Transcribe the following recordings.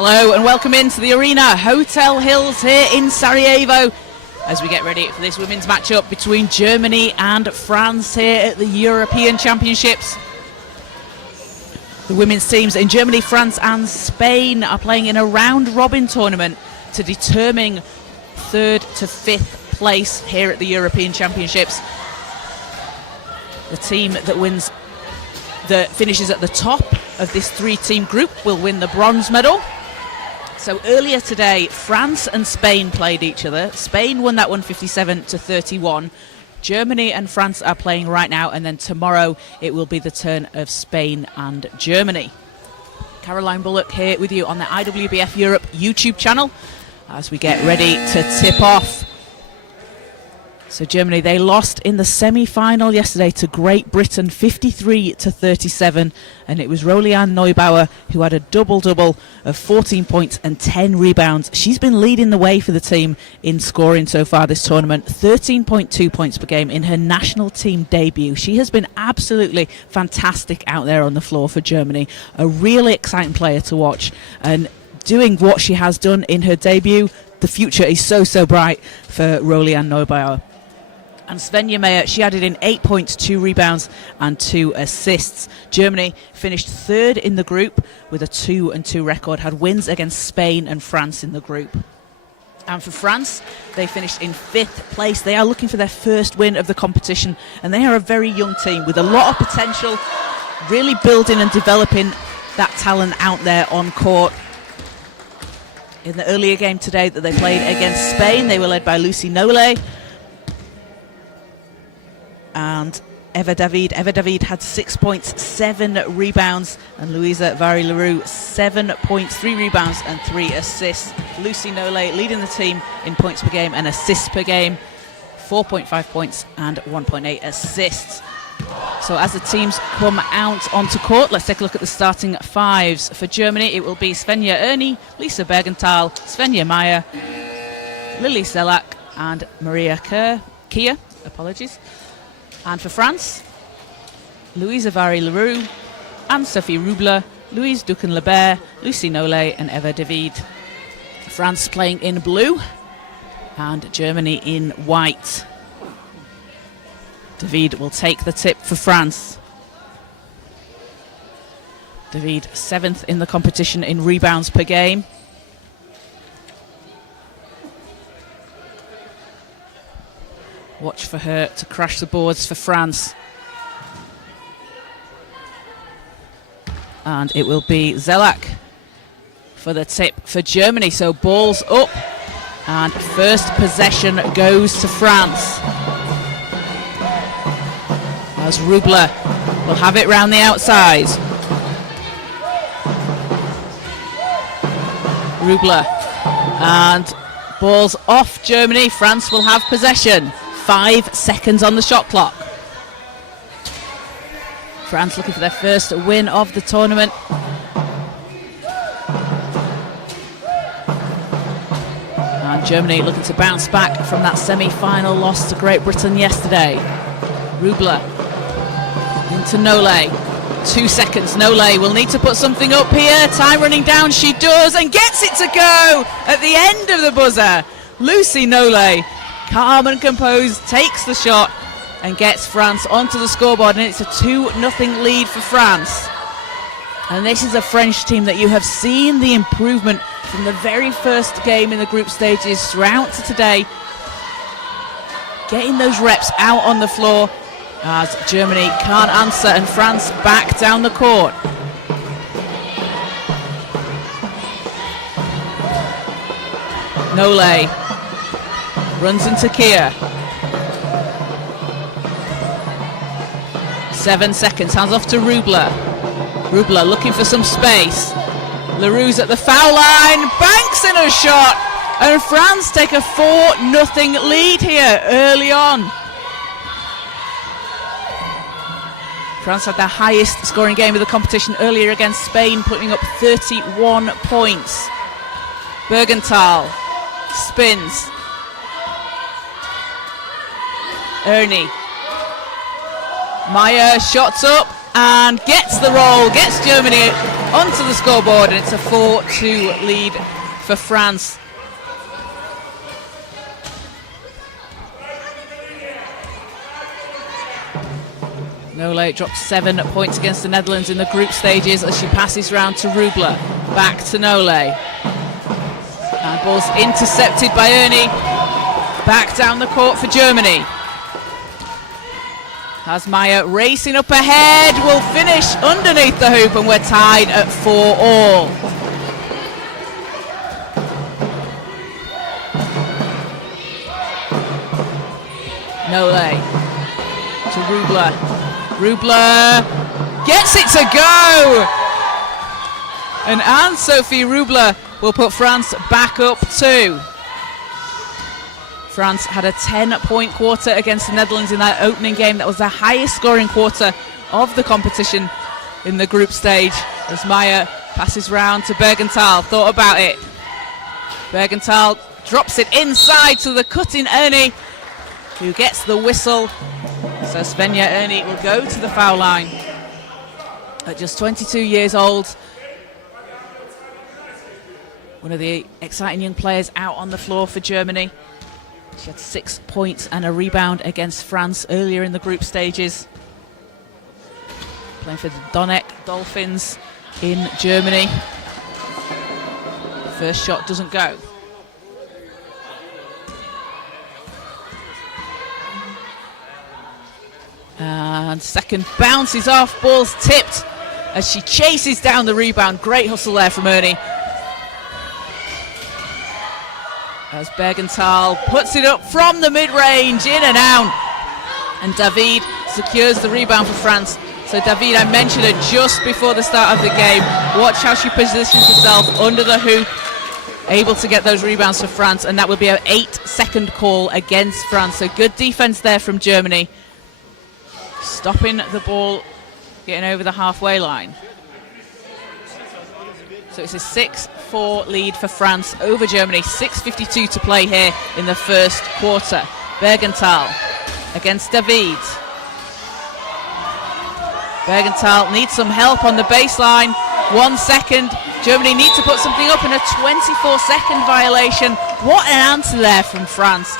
Hello and welcome into the arena, Hotel Hills here in Sarajevo, as we get ready for this women's matchup between Germany and France here at the European Championships. The women's teams in Germany, France and Spain are playing in a round-robin tournament to determine 3rd to 5th place here at the European Championships. The team that finishes at the top of this 3-team group will win the bronze medal. So earlier today, France and Spain played each other. Spain won that one 57-31. Germany and France are playing right now, and then tomorrow it will be the turn of Spain and Germany. Caroline Bullock here with you on the IWBF Europe YouTube channel as we get ready to tip off. So Germany, they lost in the semi-final yesterday to Great Britain 53-37, and it was Rolianne Neubauer who had a double-double of 14 points and 10 rebounds. She's been leading the way for the team in scoring so far this tournament, 13.2 points per game in her national team debut. She has been absolutely fantastic out there on the floor for Germany, a really exciting player to watch, and doing what she has done in her debut, the future is so bright for Rolianne Neubauer. And Svenja Meyer, she added in 8 points, 2 rebounds and 2 assists. Germany finished 3rd in the group with a 2-2 record, had wins against Spain and France in the group. And for France, they finished in 5th place. They are looking for their first win of the competition, and they are a very young team with a lot of potential, really building and developing that talent out there on court. In the earlier game today that they played against Spain, they were led by Lucy Nole and Eva David. Eva David had 6 points, 7 rebounds, and Louisa Vary-Leroux 7 points, 3 rebounds and 3 assists. Lucy Nole leading the team in points per game and assists per game, 4.5 points and 1.8 assists. So as the teams come out onto court, let's take a look at the starting fives. For Germany, it will be Svenja Erni, Lisa Bergenthal, Svenja Meyer, Lily Selak and Maria Kia. And for France, Louisa Vary-Leroux, Anne-Sophie Rubler, Louise Duquesne-Lebert, Lucy Nole and Eva David. France playing in blue and Germany in white. David will take the tip for France. David 7th in the competition in rebounds per game. Watch for her to crash the boards for France. And it will be Zelak for the tip for Germany. So balls up and first possession goes to France. As Rubler will have it round the outside. Rubler and balls off Germany. France will have possession. 5 seconds on the shot clock. France looking for their first win of the tournament. And Germany looking to bounce back from that semi-final loss to Great Britain yesterday. Rubler into Nole. 2 seconds. Nole will need to put something up here. Time running down. She does and gets it to go at the end of the buzzer. Lucy Nole, calm and composed, takes the shot and gets France onto the scoreboard, and it's a 2-0 lead for France. And this is a French team that you have seen the improvement from the very first game in the group stages throughout to today, getting those reps out on the floor as Germany can't answer and France back down the court. Nole runs into Kia. 7 seconds, hands off to Rubler. Rubler looking for some space. Leroux's at the foul line, banks in a shot, and France take a 4-0 lead here early on. France had their highest scoring game of the competition earlier against Spain, putting up 31 points. Bergenthal spins. Erni. Meyer shots up and gets the roll, gets Germany onto the scoreboard, and it's a 4-2 lead for France. Nole drops 7 points against the Netherlands in the group stages as she passes round to Rubler. Back to Nole. And ball's intercepted by Ernie. Back down the court for Germany. As Maya racing up ahead, will finish underneath the hoop, and we're tied at 4-all. Nole to Rubler. Rubler gets it to go! And Anne-Sophie Rubler will put France back up 2. France had a 10-point quarter against the Netherlands in that opening game. That was the highest scoring quarter of the competition in the group stage. As Maya passes round to Bergenthal, thought about it. Bergenthal drops it inside to the cutting Ernie, who gets the whistle. So Svenja Ernie will go to the foul line at just 22 years old. One of the exciting young players out on the floor for Germany. She had 6 points and a rebound against France earlier in the group stages. Playing for the Donetsk Dolphins in Germany. First shot doesn't go. And second bounces off, ball's tipped as she chases down the rebound. Great hustle there from Ernie. As Bergenthal puts it up from the mid-range, in and out. And David secures the rebound for France. So David, I mentioned her just before the start of the game. Watch how she positions herself under the hoop, able to get those rebounds for France, and that will be an 8-second call against France. So good defense there from Germany, stopping the ball getting over the halfway line. So it's a 6-4 lead for France over Germany. 6:52 to play here in the first quarter. Bergenthal against David. Bergenthal needs some help on the baseline. 1 second. Germany need to put something up in a 24-second violation. What an answer there from France.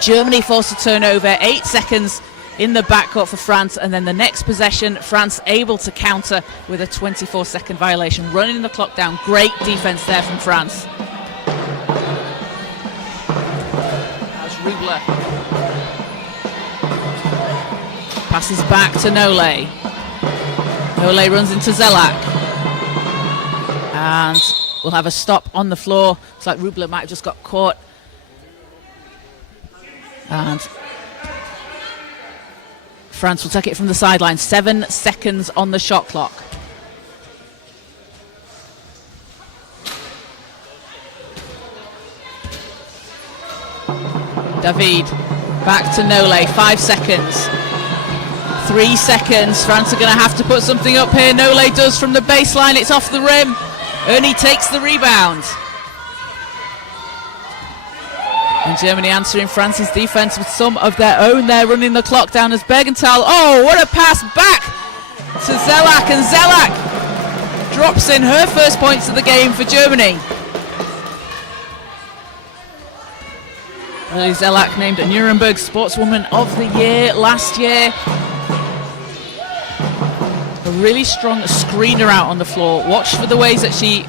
Germany forced a turnover. 8 seconds in the backcourt for France, and then the next possession, France able to counter with a 24-second violation, running the clock down. Great defense there from France. As Rubler passes back to Nole. Nole runs into Zelak, and we'll have a stop on the floor. It's like Rubler might have just got caught, and France will take it from the sideline. 7 seconds on the shot clock. David back to Nole. 5 seconds. 3 seconds. France are going to have to put something up here. Nole does from the baseline. It's off the rim. Ernie takes the rebound. And Germany answering France's defense with some of their own. They're running the clock down as Bergenthal. Oh, what a pass back to Zelak. And Zelak drops in her first points of the game for Germany. Lily Zelak named a Nuremberg Sportswoman of the Year last year. A really strong screener out on the floor. Watch for the ways that she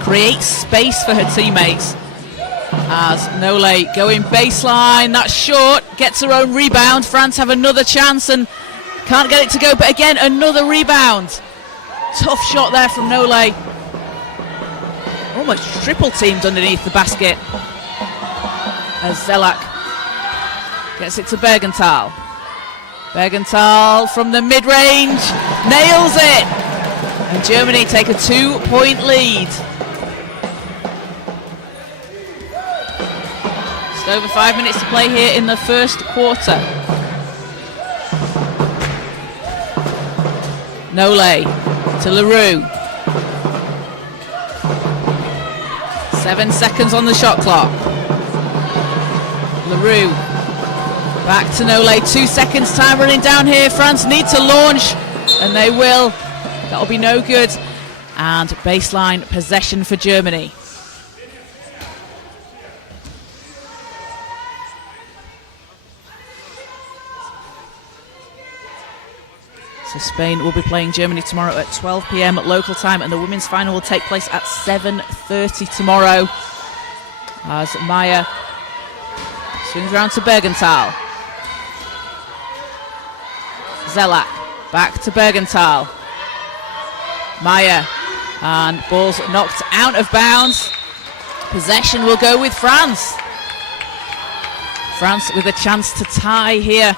creates space for her teammates. As Nole going baseline, that's short, gets her own rebound. France have another chance and can't get it to go, but again, another rebound. Tough shot there from Nole. Almost triple teamed underneath the basket. As Zelak gets it to Bergenthal. Bergenthal from the mid-range, nails it! And Germany take a 2-point lead. Over 5 minutes to play here in the first quarter. Nole to Leroux. 7 seconds on the shot clock. Leroux Back to Nole, 2 seconds time running down here. France need to launch, and they will. That'll be no good. And baseline possession for Germany. So Spain will be playing Germany tomorrow at 12 p.m. local time, and the women's final will take place at 7:30 tomorrow. As Maya swings around to Bergenthal. Zelak back to Bergenthal. Maya, and ball's knocked out of bounds. Possession will go with France. France with a chance to tie here.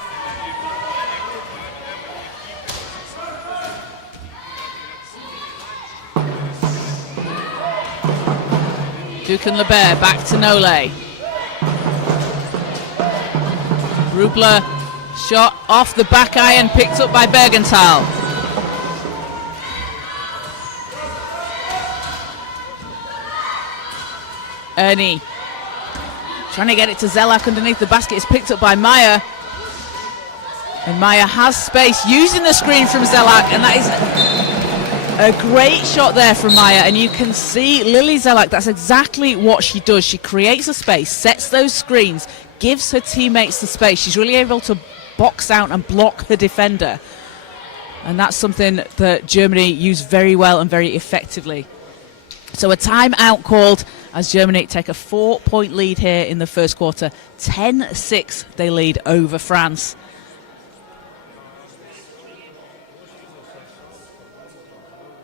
Ducan-Lebert back to Nole. Rubler shot off the back iron, picked up by Bergenthal. Ernie trying to get it to Zelak underneath the basket. It's picked up by Maya. And Maya has space using the screen from Zelak, and that is a great shot there from Maya. And you can see Lily Zelak, that's exactly what she does. She creates a space, sets those screens, gives her teammates the space. She's really able to box out and block her defender. And that's something that Germany use very well and very effectively. So a timeout called as Germany take a 4-point lead here in the first quarter. 10-6 they lead over France.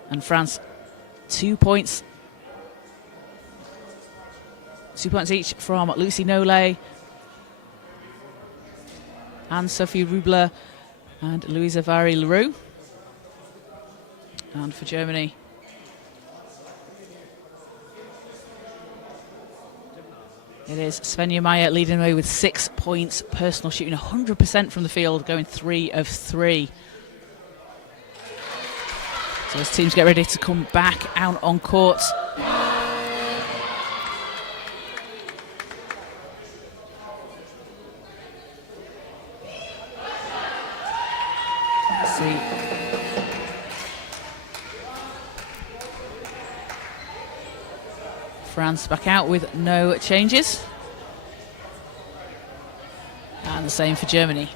And France 2 points. 2 points each from Lucy Nole and Sophie Rubler and Louisa Vary-Leroux. And for Germany, it is Svenja Maya leading away with 6 points. Personal shooting 100% from the field, going 3 of 3. So as teams get ready to come back out on court. Let's see. France back out with no changes. And the same for Germany.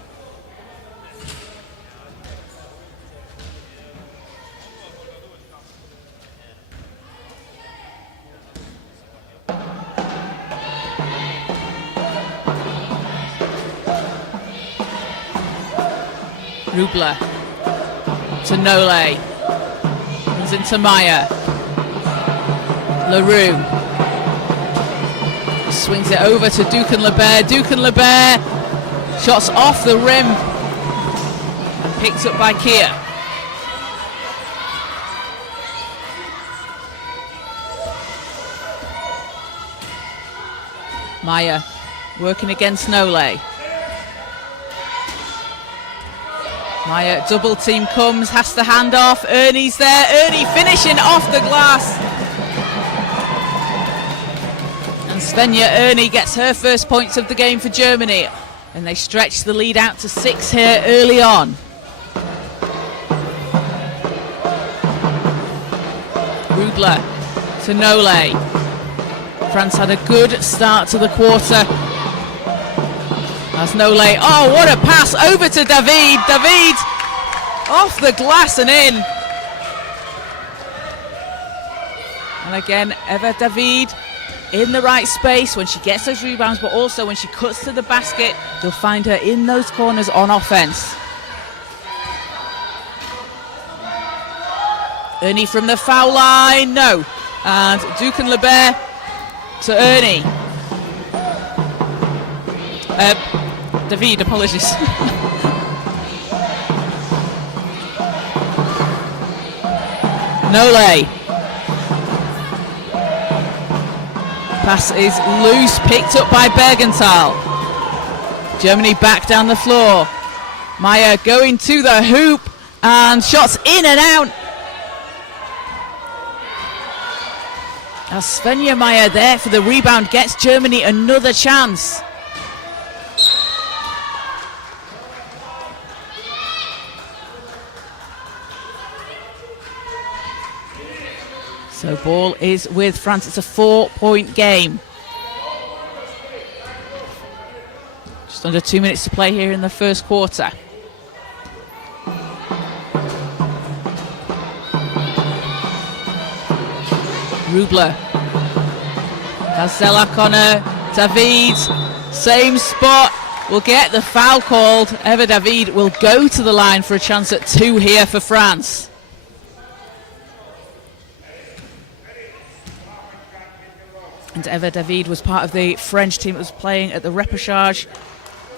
Rubler to Nole, comes into Maya. Leroux swings it over to Ducan-Lebert. Ducan-Lebert, shots off the rim, and picked up by Kia. Maya working against Nole. Maya, double team comes, has to hand off. Ernie's there. Ernie finishing off the glass. And Svenja Ernie gets her first points of the game for Germany. And they stretch the lead out to 6 here early on. Rubler to Nole. France had a good start to the quarter. As Nole, oh, what a pass over to David. David off the glass and in. And again, Eva David in the right space when she gets those rebounds, but also when she cuts to the basket, you'll find her in those corners on offense. Ernie from the foul line, no. And Ducan-Lebert to Ernie. David, apologies. Nole. Pass is loose, picked up by Bergenthal. Germany back down the floor. Maya going to the hoop, and shots in and out. Now Svenja Maya there for the rebound, gets Germany another chance. So ball is with France. It's a 4-point game. Just under 2 minutes to play here in the first quarter. Rubler has Zelak on her. David, same spot, will get the foul called. Eva David will go to the line for a chance at 2 here for France. And Eva David was part of the French team that was playing at the repechage,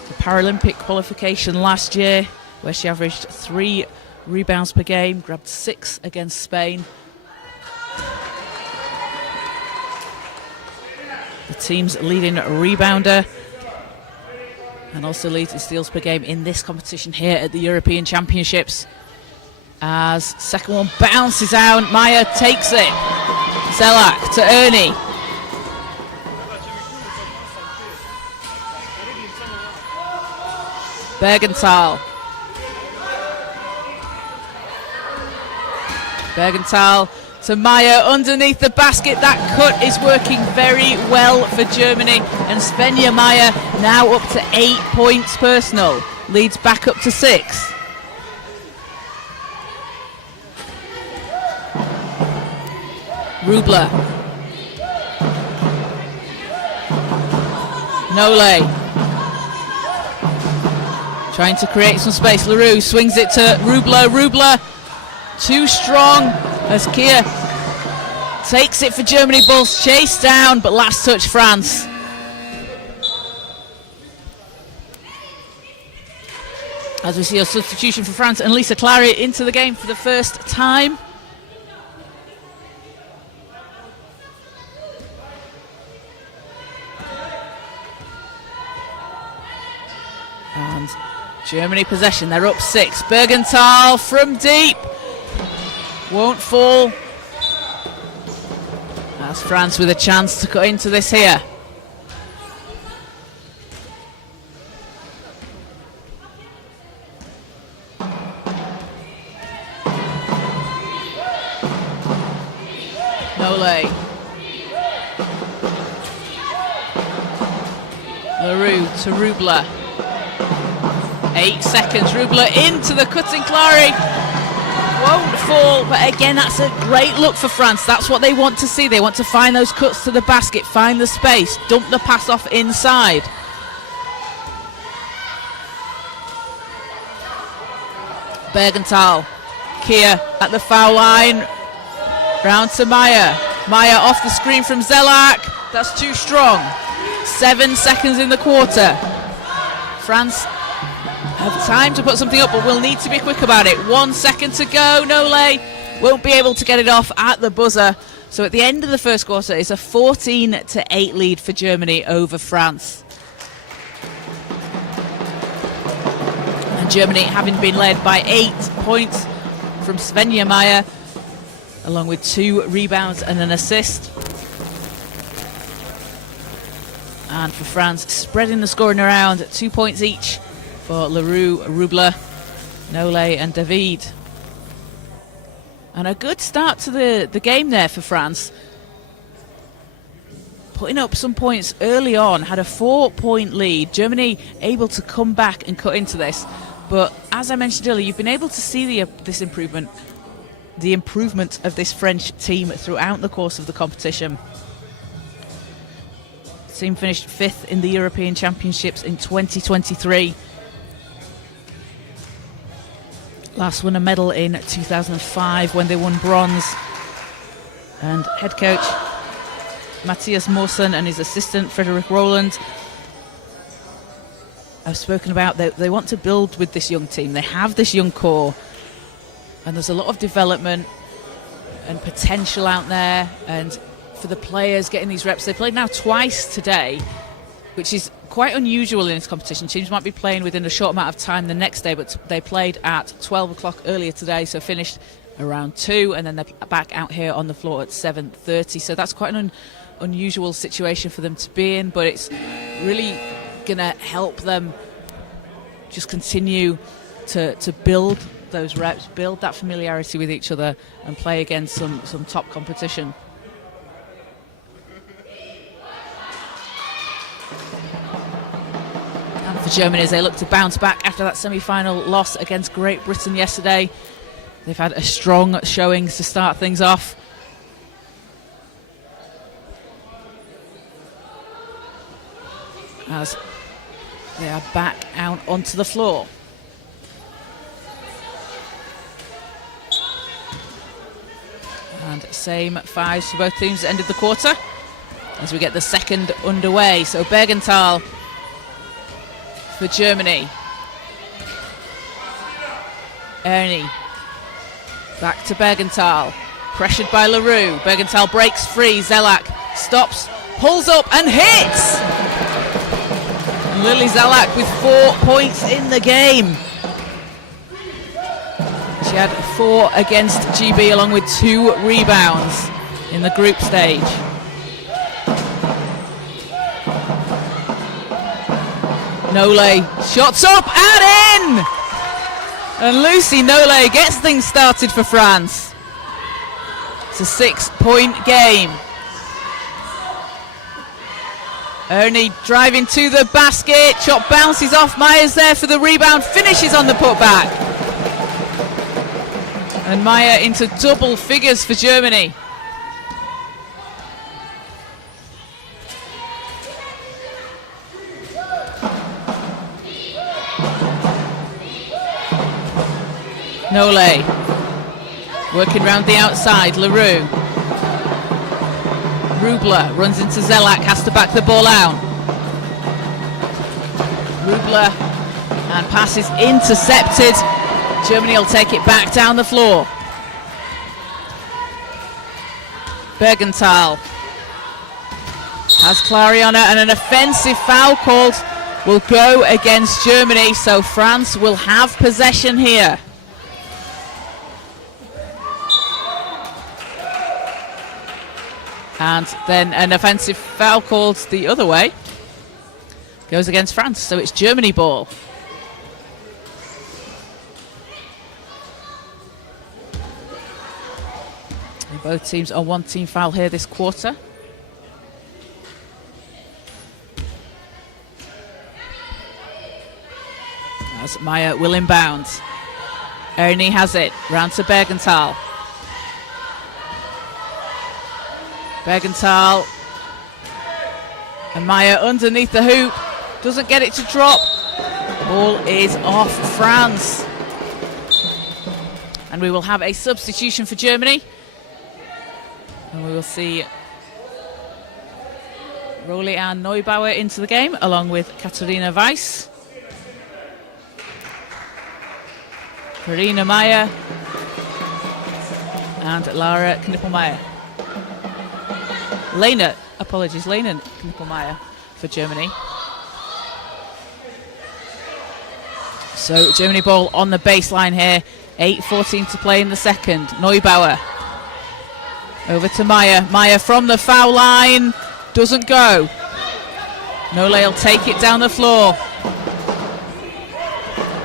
the Paralympic qualification last year, where she averaged 3 rebounds per game, grabbed 6 against Spain. The team's leading rebounder and also leads in steals per game in this competition here at the European Championships. As second one bounces out, Maya takes it. Zelak to Ernie. Bergenthal. Bergenthal to Maya underneath the basket. That cut is working very well for Germany, and Svenja Maya now up to 8 points personal, leads back up to 6. Rubler. Nole trying to create some space. Leroux swings it to Rubler. Rubler too strong as Kia takes it for Germany. Ball's chased down, but last touch France. As we see a substitution for France, and Lisa Clary into the game for the first time. And Germany possession, they're up 6. Bergenthal from deep. Won't fall. That's France with a chance to cut into this here. Nole. Leroux to Rubler. 8 seconds. Rubler into the cutting Clary. Won't fall, but again, that's a great look for France. That's what they want to see. They want to find those cuts to the basket, find the space, dump the pass off inside. Bergenthal. Kia at the foul line. Round to Maya. Maya off the screen from Zelak. That's too strong. 7 seconds in the quarter. France have time to put something up, but we'll need to be quick about it. 1 second to go. Nole won't be able to get it off at the buzzer. So at the end of the first quarter, it's a 14-8 lead for Germany over France. And Germany having been led by 8 points from Svenja Maya, along with 2 rebounds and an assist. And for France, spreading the scoring around, 2 points each for Leroux, Rubler, Nole and David. And a good start to the game there for France. Putting up some points early on, had a 4-point lead. Germany able to come back and cut into this. But as I mentioned earlier, you've been able to see this improvement, the improvement of this French team throughout the course of the competition. The team finished 5th in the European Championships in 2023. Last won a medal in 2005 when they won bronze. And head coach Matthias Mawson and his assistant Frederick Roland have spoken about they want to build with this young team. They have this young core, and there's a lot of development and potential out there. And for the players getting these reps, they played now twice today, which is quite unusual in this competition. Teams might be playing within a short amount of time the next day, but they played at 12 o'clock earlier today, so finished around 2, and then they're back out here on the floor at 7:30. So that's quite an unusual situation for them to be in, but it's really going to help them just continue to build those reps, build that familiarity with each other, and play against some top competition. And for Germany, as they look to bounce back after that semi-final loss against Great Britain yesterday, they've had a strong showings to start things off. As they are back out onto the floor. And same fives for both teams at the end of the quarter as we get the second underway. So Bergenthal for Germany. Ernie back to Bergenthal. Pressured by Leroux. Bergenthal breaks free. Zelak stops, pulls up and hits! Lily Zelak with 4 points in the game. She had 4 against GB along with 2 rebounds in the group stage. Nole shots up and in! And Lucy Nole gets things started for France. It's a 6-point game. Ernie driving to the basket, shot bounces off, Myers there for the rebound, finishes on the putback. And Meyer into double figures for Germany. Nole working round the outside, Leroux. Rubler runs into Zelak, has to back the ball out. Rubler and pass is intercepted. Germany will take it back down the floor. Bergenthal has Clariona, and an offensive foul called will go against Germany, so France will have possession here. And then an offensive foul called the other way. Goes against France, so it's Germany ball. And both teams on one team foul here this quarter. As Meyer will inbound. Ernie has it, round to Bergenthal. Bergenthal and Meyer underneath the hoop, doesn't get it to drop. Ball is off France. And we will have a substitution for Germany. And we will see Roli-Ann Neubauer into the game, along with Katharina Weiss. Karina Meyer and Lara Knippelmeyer. Lena Knippelmeyer for Germany. So Germany ball on the baseline here. 8:14 to play in the second. Neubauer over to Meyer. Meyer from the foul line. Doesn't go. Nole will take it down the floor.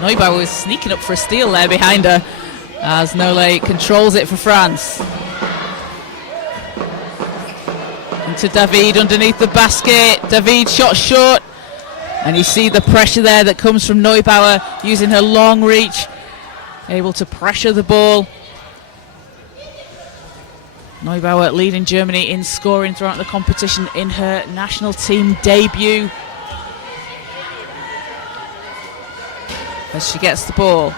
Neubauer was sneaking up for a steal there behind her as Nole controls it for France. Into David underneath the basket. David shot short. And you see the pressure there that comes from Neubauer using her long reach. Able to pressure the ball. Neubauer leading Germany in scoring throughout the competition in her national team debut. As she gets the ball.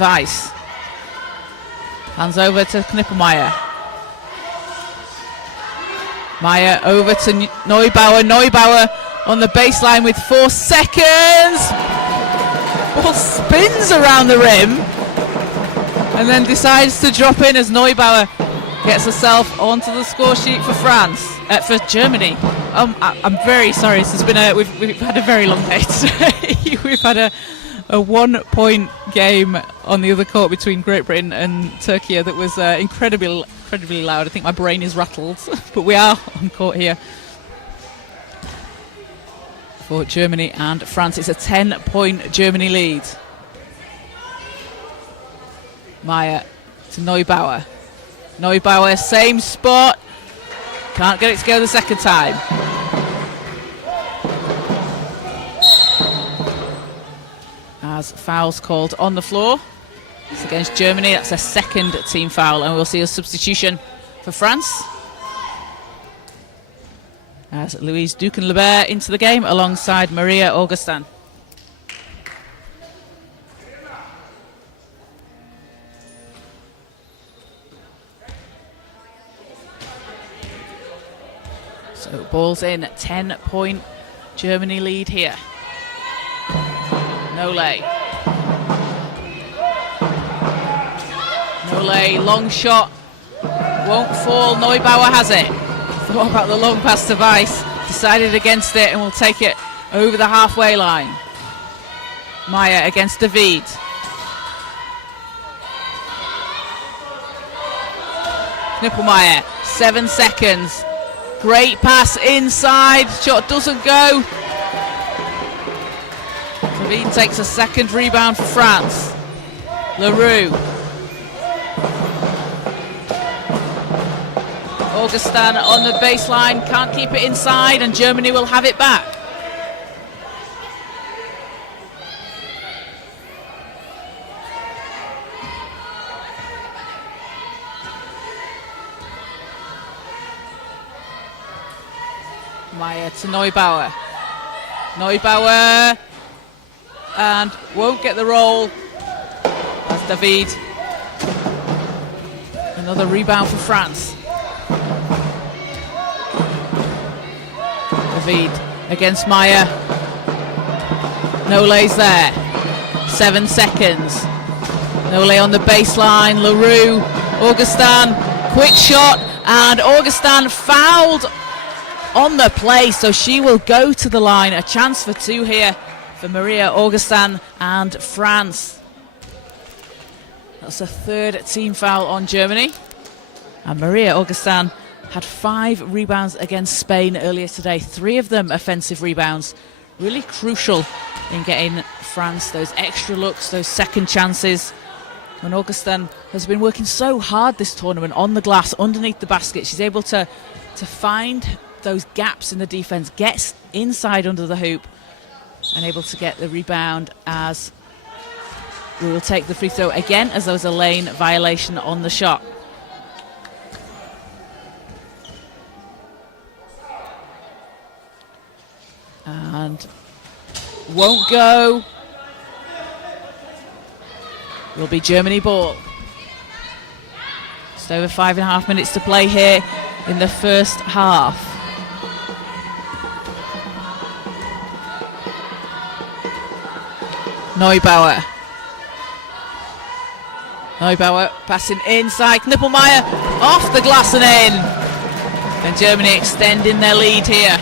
Weiss. Hands over to Knippelmeyer. Meyer over to Neubauer. Neubauer on the baseline with 4 seconds. Ball spins around the rim and then decides to drop in as Neubauer gets herself onto the score sheet for France, for Germany. I'm very sorry. This has been we've had a very long day today. We've had a 1-point game on the other court between Great Britain and Turkey that was incredibly loud. I think my brain is rattled, but we are on court here. for Germany and France. It's a 10-point Germany lead. Meyer to Neubauer. Neubauer, same spot. Can't get it to go the second time. As fouls called on the floor. It's against Germany. That's a second team foul, and we'll see a substitution for France. As Louise Duquesne-Lebert into the game alongside Maria Augustin. So ball's in, 10-point Germany lead here. Nole. Nole, long shot, won't fall. Neubauer has it. Thought about the long pass to Weiss, decided against it and will take it over the halfway line. Meyer against David. Knippelmeyer, 7 seconds. Great pass inside, shot doesn't go. David takes a second rebound for France. Leroux. Augustin on the baseline, can't keep it inside, and Germany will have it back. Meyer to Neubauer. Neubauer, and won't get the roll. That's David. Another rebound for France. David against Meyer. Nole's there. 7 seconds. Nole on the baseline. Leroux. Augustin. Quick shot. And Augustin fouled on the play, so she will go to the line. A chance for 2 here for Maria Augustin and France. That's a third team foul on Germany. And Maria Augustin had 5 rebounds against Spain earlier today, 3 of them offensive rebounds. Really crucial in getting France those extra looks, those second chances. When Augustin has been working so hard this tournament on the glass, underneath the basket, she's able to find those gaps in the defense, gets inside under the hoop, and able to get the rebound. As we will take the free throw again, as there was a lane violation on the shot. And won't go. Will be Germany ball. Just over 5.5 minutes to play here in the first half. Neubauer. Neubauer passing inside. Knippelmeyer off the glass and in. And Germany extending their lead here.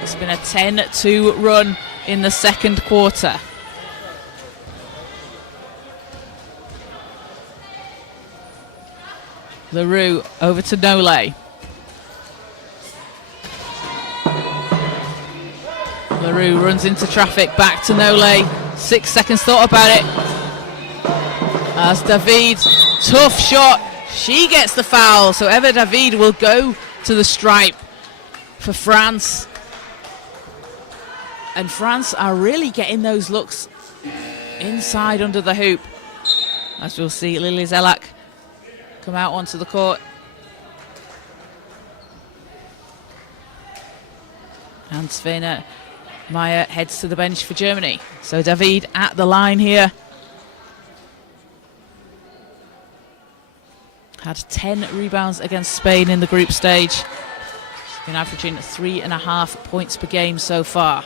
It's been a 10-2 run in the second quarter. Leroux over to Nole. Leroux runs into traffic, back to Nole. 6 seconds thought about it. As David, tough shot. She gets the foul, so Eva David will go to the stripe for France. And France are really getting those looks inside under the hoop. As we'll see Lily Zelak come out onto the court. And Svena Meyer heads to the bench for Germany. So David at the line here. Had 10 rebounds against Spain in the group stage. She's been averaging 3.5 points per game so far.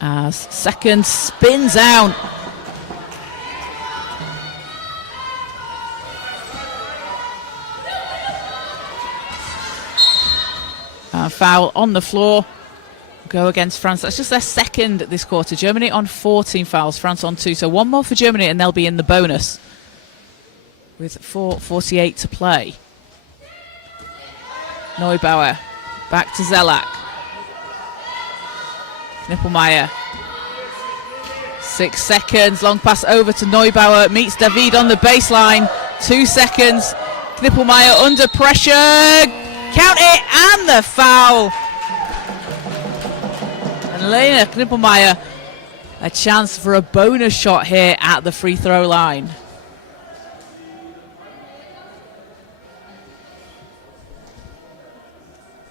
As second spins out. Foul on the floor. Go against France. That's just their second this quarter. Germany on 14 fouls, France on 2. So 1 more for Germany and they'll be in the bonus. with 4:48 to play. Neubauer back to Zelak. Knippelmeyer. 6 seconds. Long pass over to Neubauer. Meets David on the baseline. 2 seconds. Knippelmeyer under pressure. Count it and the foul. And Lena Knippelmeyer, a chance for a bonus shot here at the free throw line.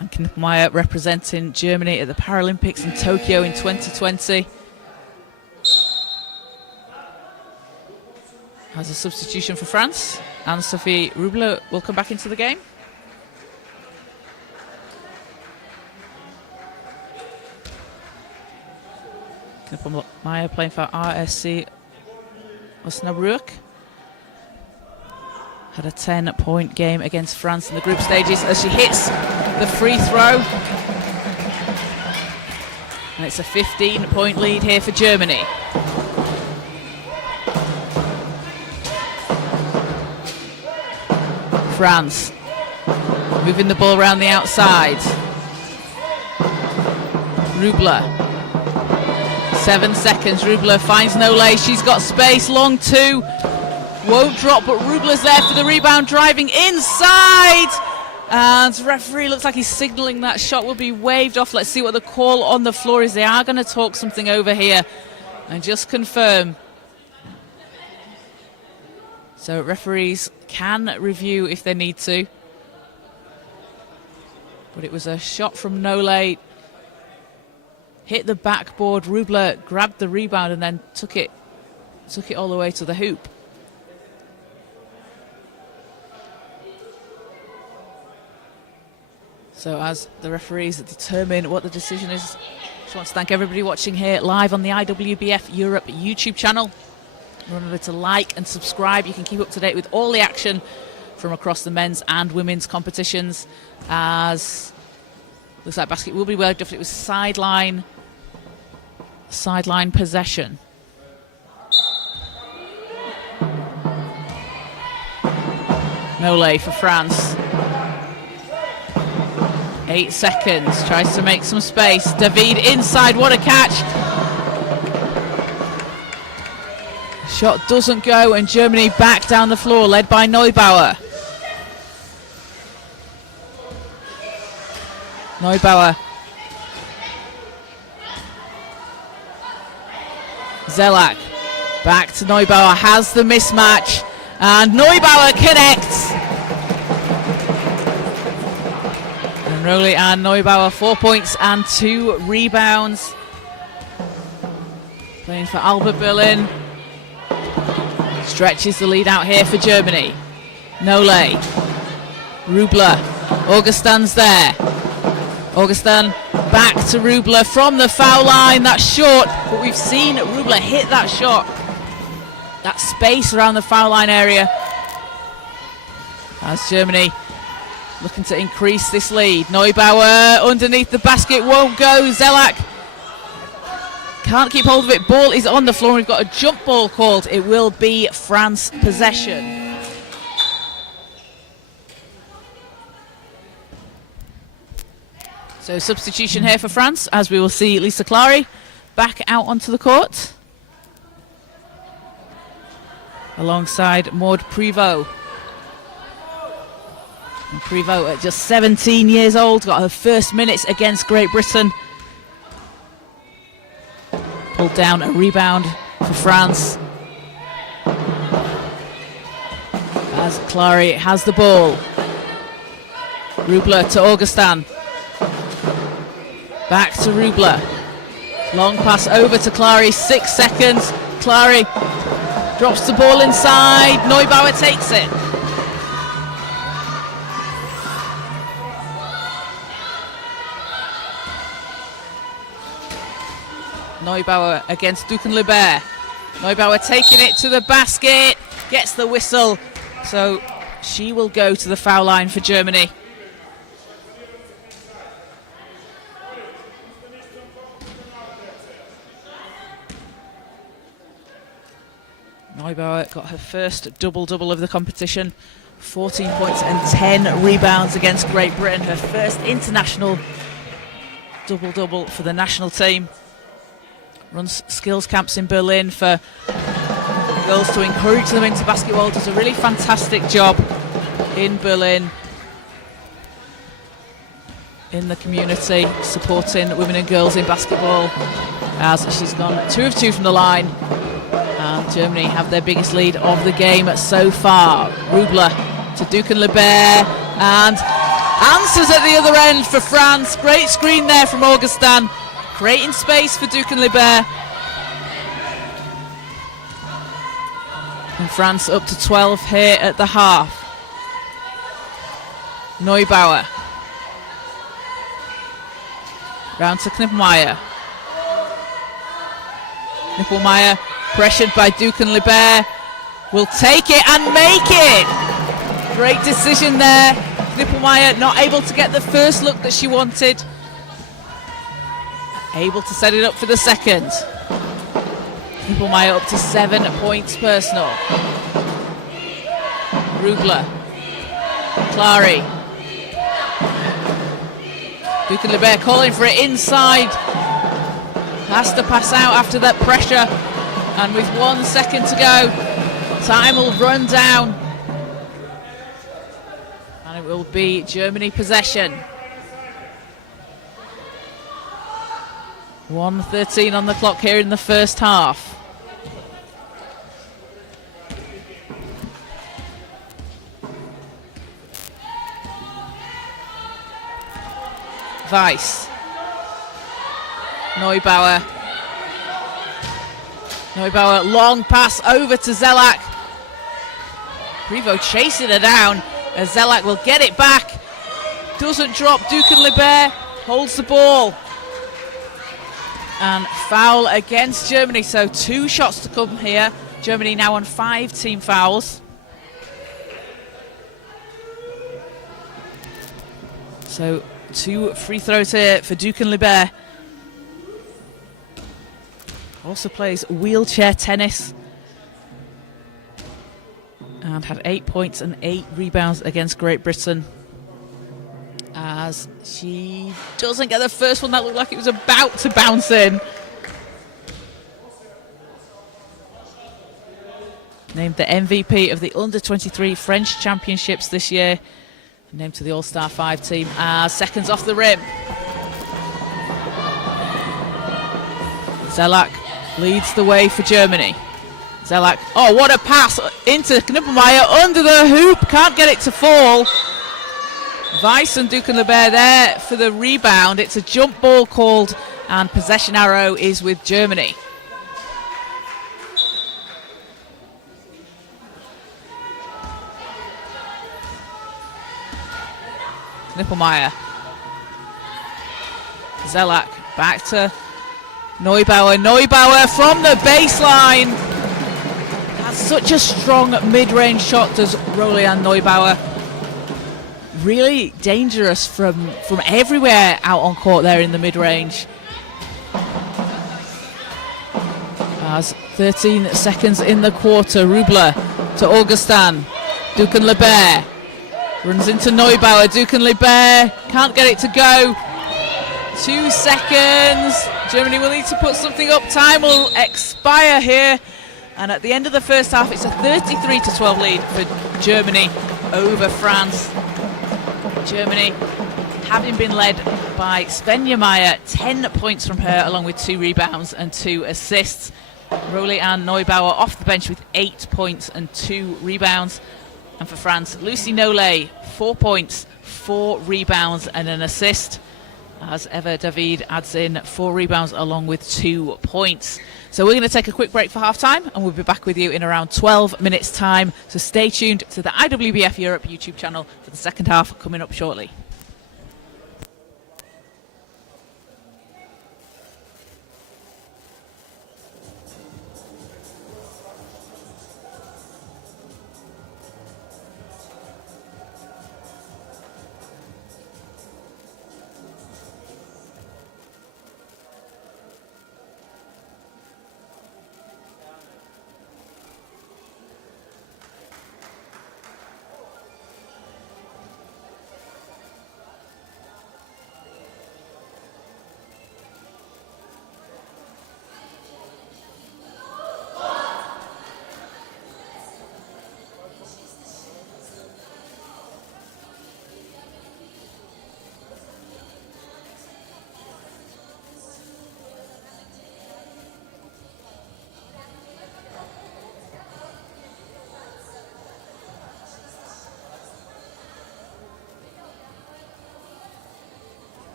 And Knippelmeyer representing Germany at the Paralympics in Tokyo in 2020. Has a substitution for France. Anne-Sophie Rubler will come back into the game. Knippelmeyer playing for RSC Osnabrück. Had a 10-point game against France in the group stages as she hits the free throw. And it's a 15-point lead here for Germany. France moving the ball around the outside. Rubler. 7 seconds. Rubler finds Nole. She's got space. Long two. Won't drop, but Rubler's there for the rebound, driving inside. And the referee looks like he's signalling that shot will be waved off. Let's see what the call on the floor is. They are going to talk something over here and just confirm. So referees can review if they need to. But it was a shot from Nole. Hit the backboard. Rubler grabbed the rebound and then took it all the way to the hoop. So as the referees determine what the decision is, I just want to thank everybody watching here live on the IWBF Europe YouTube channel. Remember to like and subscribe. You can keep up to date with all the action from across the men's and women's competitions. As looks like basket will be waved off. It was sideline possession. Nole for France. 8 seconds. Tries to make some space. David inside. What a catch. Shot doesn't go, and Germany back down the floor, led by Neubauer. Neubauer. Zelak. Back to Neubauer. Has the mismatch. And Neubauer connects. And Rowley and Neubauer, 4 points and 2 rebounds. Playing for Alba Berlin. Stretches the lead out here for Germany. Nole. Rubler. Augustan's there. Augustin back to Rubler from the foul line. That's short, but we've seen Rubler hit that shot. That space around the foul line area. As Germany looking to increase this lead. Neubauer underneath the basket, won't go. Zelak can't keep hold of it. Ball is on the floor. We've got a jump ball called. It will be France possession. So substitution here for France, as we will see Lisa Clary back out onto the court alongside Maud Privot. And Privot at just 17 years old, got her first minutes against Great Britain. Pulled down a rebound for France. As Clary has the ball. Rubler to Augustin. Back to Rubler. Long pass over to Clary, 6 seconds. Clary drops the ball inside. Neubauer takes it. Neubauer against Dukenlibert. Neubauer taking it to the basket. Gets the whistle. So she will go to the foul line for Germany. Neubauer got her first double-double of the competition. 14 points and 10 rebounds against Great Britain. Her first international double-double for the national team. Runs skills camps in Berlin for girls to encourage them into basketball. Does a really fantastic job in Berlin, in the community, supporting women and girls in basketball, as she's gone 2 of 2 from the line. And Germany have their biggest lead of the game so far. Rubler to Dukenleber, and answers at the other end for France. Great screen there from Augustin, creating space for Dukenleber. And France up to 12 here at the half. Neubauer. Round to Knippelmeyer. Knippelmeyer, pressured by Dukenleber, will take it and make it! Great decision there. Knippelmeyer not able to get the first look that she wanted. Able to set it up for the second. Knippelmeyer up to 7 points personal. Rubler. Clary. Dukenleber calling for it inside. Has to pass out after that pressure. And with 1 second to go, time will run down. And it will be Germany possession. 1:13 on the clock here in the first half. Weiss. Neubauer. Neubauer, long pass over to Zelak. Prevost chasing her down as Zelak will get it back. Doesn't drop. Dukenleber holds the ball. And foul against Germany. So 2 shots to come here. Germany now on 5 team fouls. So 2 free throws here for Dukenleber. Also plays wheelchair tennis. And had 8 points and 8 rebounds against Great Britain. As she doesn't get the first one, that looked like it was about to bounce in. Named the MVP of the Under-23 French Championships this year. Named to the All-Star 5 team as seconds off the rim. Zelak leads the way for Germany. Zelak, oh, what a pass into Knippelmeyer under the hoop. Can't get it to fall. Weiss and Dukenleber there for the rebound. It's a jump ball called, and possession arrow is with Germany. Knippelmeyer. Zelak back to Neubauer. Neubauer from the baseline. Has such a strong mid-range shot, does Rolian Neubauer. Really dangerous from everywhere out on court there in the mid-range. As 13 seconds in the quarter, Rubler to Augustin. Dukenleber runs into Neubauer. Dukenleber can't get it to go. 2 seconds. Germany will need to put something up. Time will expire here. And at the end of the first half, it's a 33-12 lead for Germany over France. Germany, having been led by Svenja Meyer, 10 points from her, along with 2 rebounds and 2 assists. Rolian Neubauer off the bench with 8 points and 2 rebounds. And for France, Lucy Nollet, 4 points, 4 rebounds and an assist. As Eva David adds in 4 rebounds along with 2 points. So we're going to take a quick break for half-time, and we'll be back with you in around 12 minutes' time. So stay tuned to the IWBF Europe YouTube channel for the second half coming up shortly.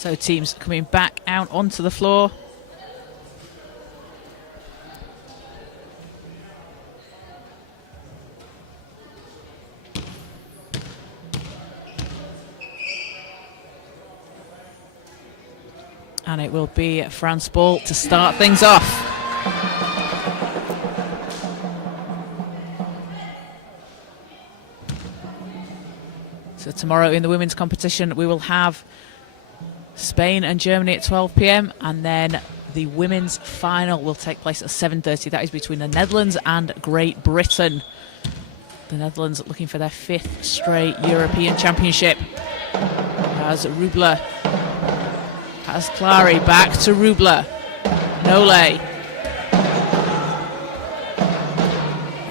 So teams coming back out onto the floor. And it will be France ball to start things off. So tomorrow in the women's competition we will have Spain and Germany at 12 p.m. and then the women's final will take place at 7:30. That is between the Netherlands and Great Britain. The Netherlands looking for their 5th straight European Championship. As Rubler has Clary, back to Rubler. Nole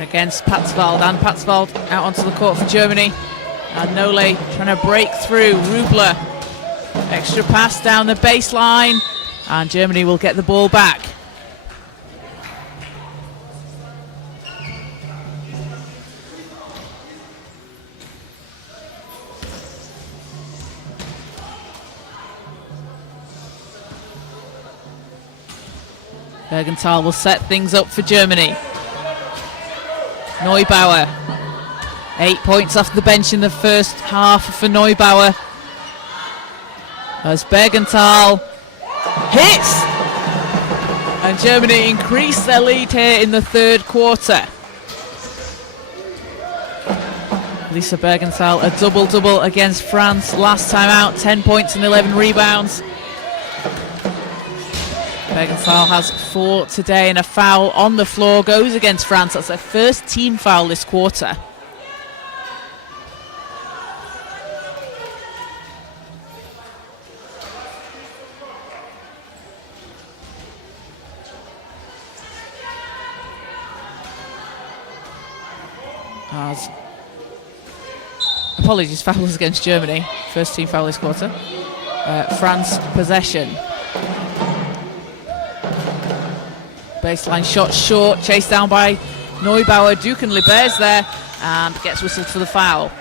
against Patsvald, and Patsvald out onto the court for Germany. And Nole trying to break through. Rubler, extra pass down the baseline, and Germany will get the ball back. Bergenthal will set things up for Germany. Neubauer, 8 points off the bench in the first half for Neubauer. As Bergenthal hits! And Germany increase their lead here in the third quarter. Lisa Bergenthal, a double-double against France last time out, 10 points and 11 rebounds. Bergenthal has 4 today, and a foul on the floor goes against France. That's their first team foul this quarter. Apologies, fouls against Germany. First team foul this quarter. France possession. Baseline shot short, chased down by Neubauer. Duken-Liber's there and gets whistled for the foul.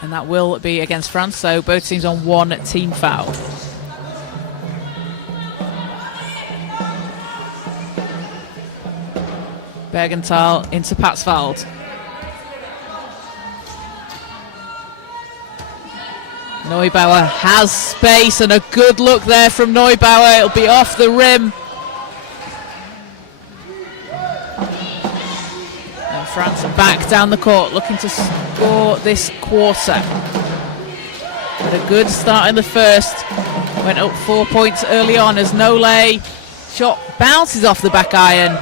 And that will be against France, so both teams on 1 team foul. Bergenthal into Patsvald. Neubauer has space, and a good look there from Neubauer. It'll be off the rim. And France are back down the court looking to score this quarter. Had a good start in the first. Went up 4 points early on as Nole shot bounces off the back iron.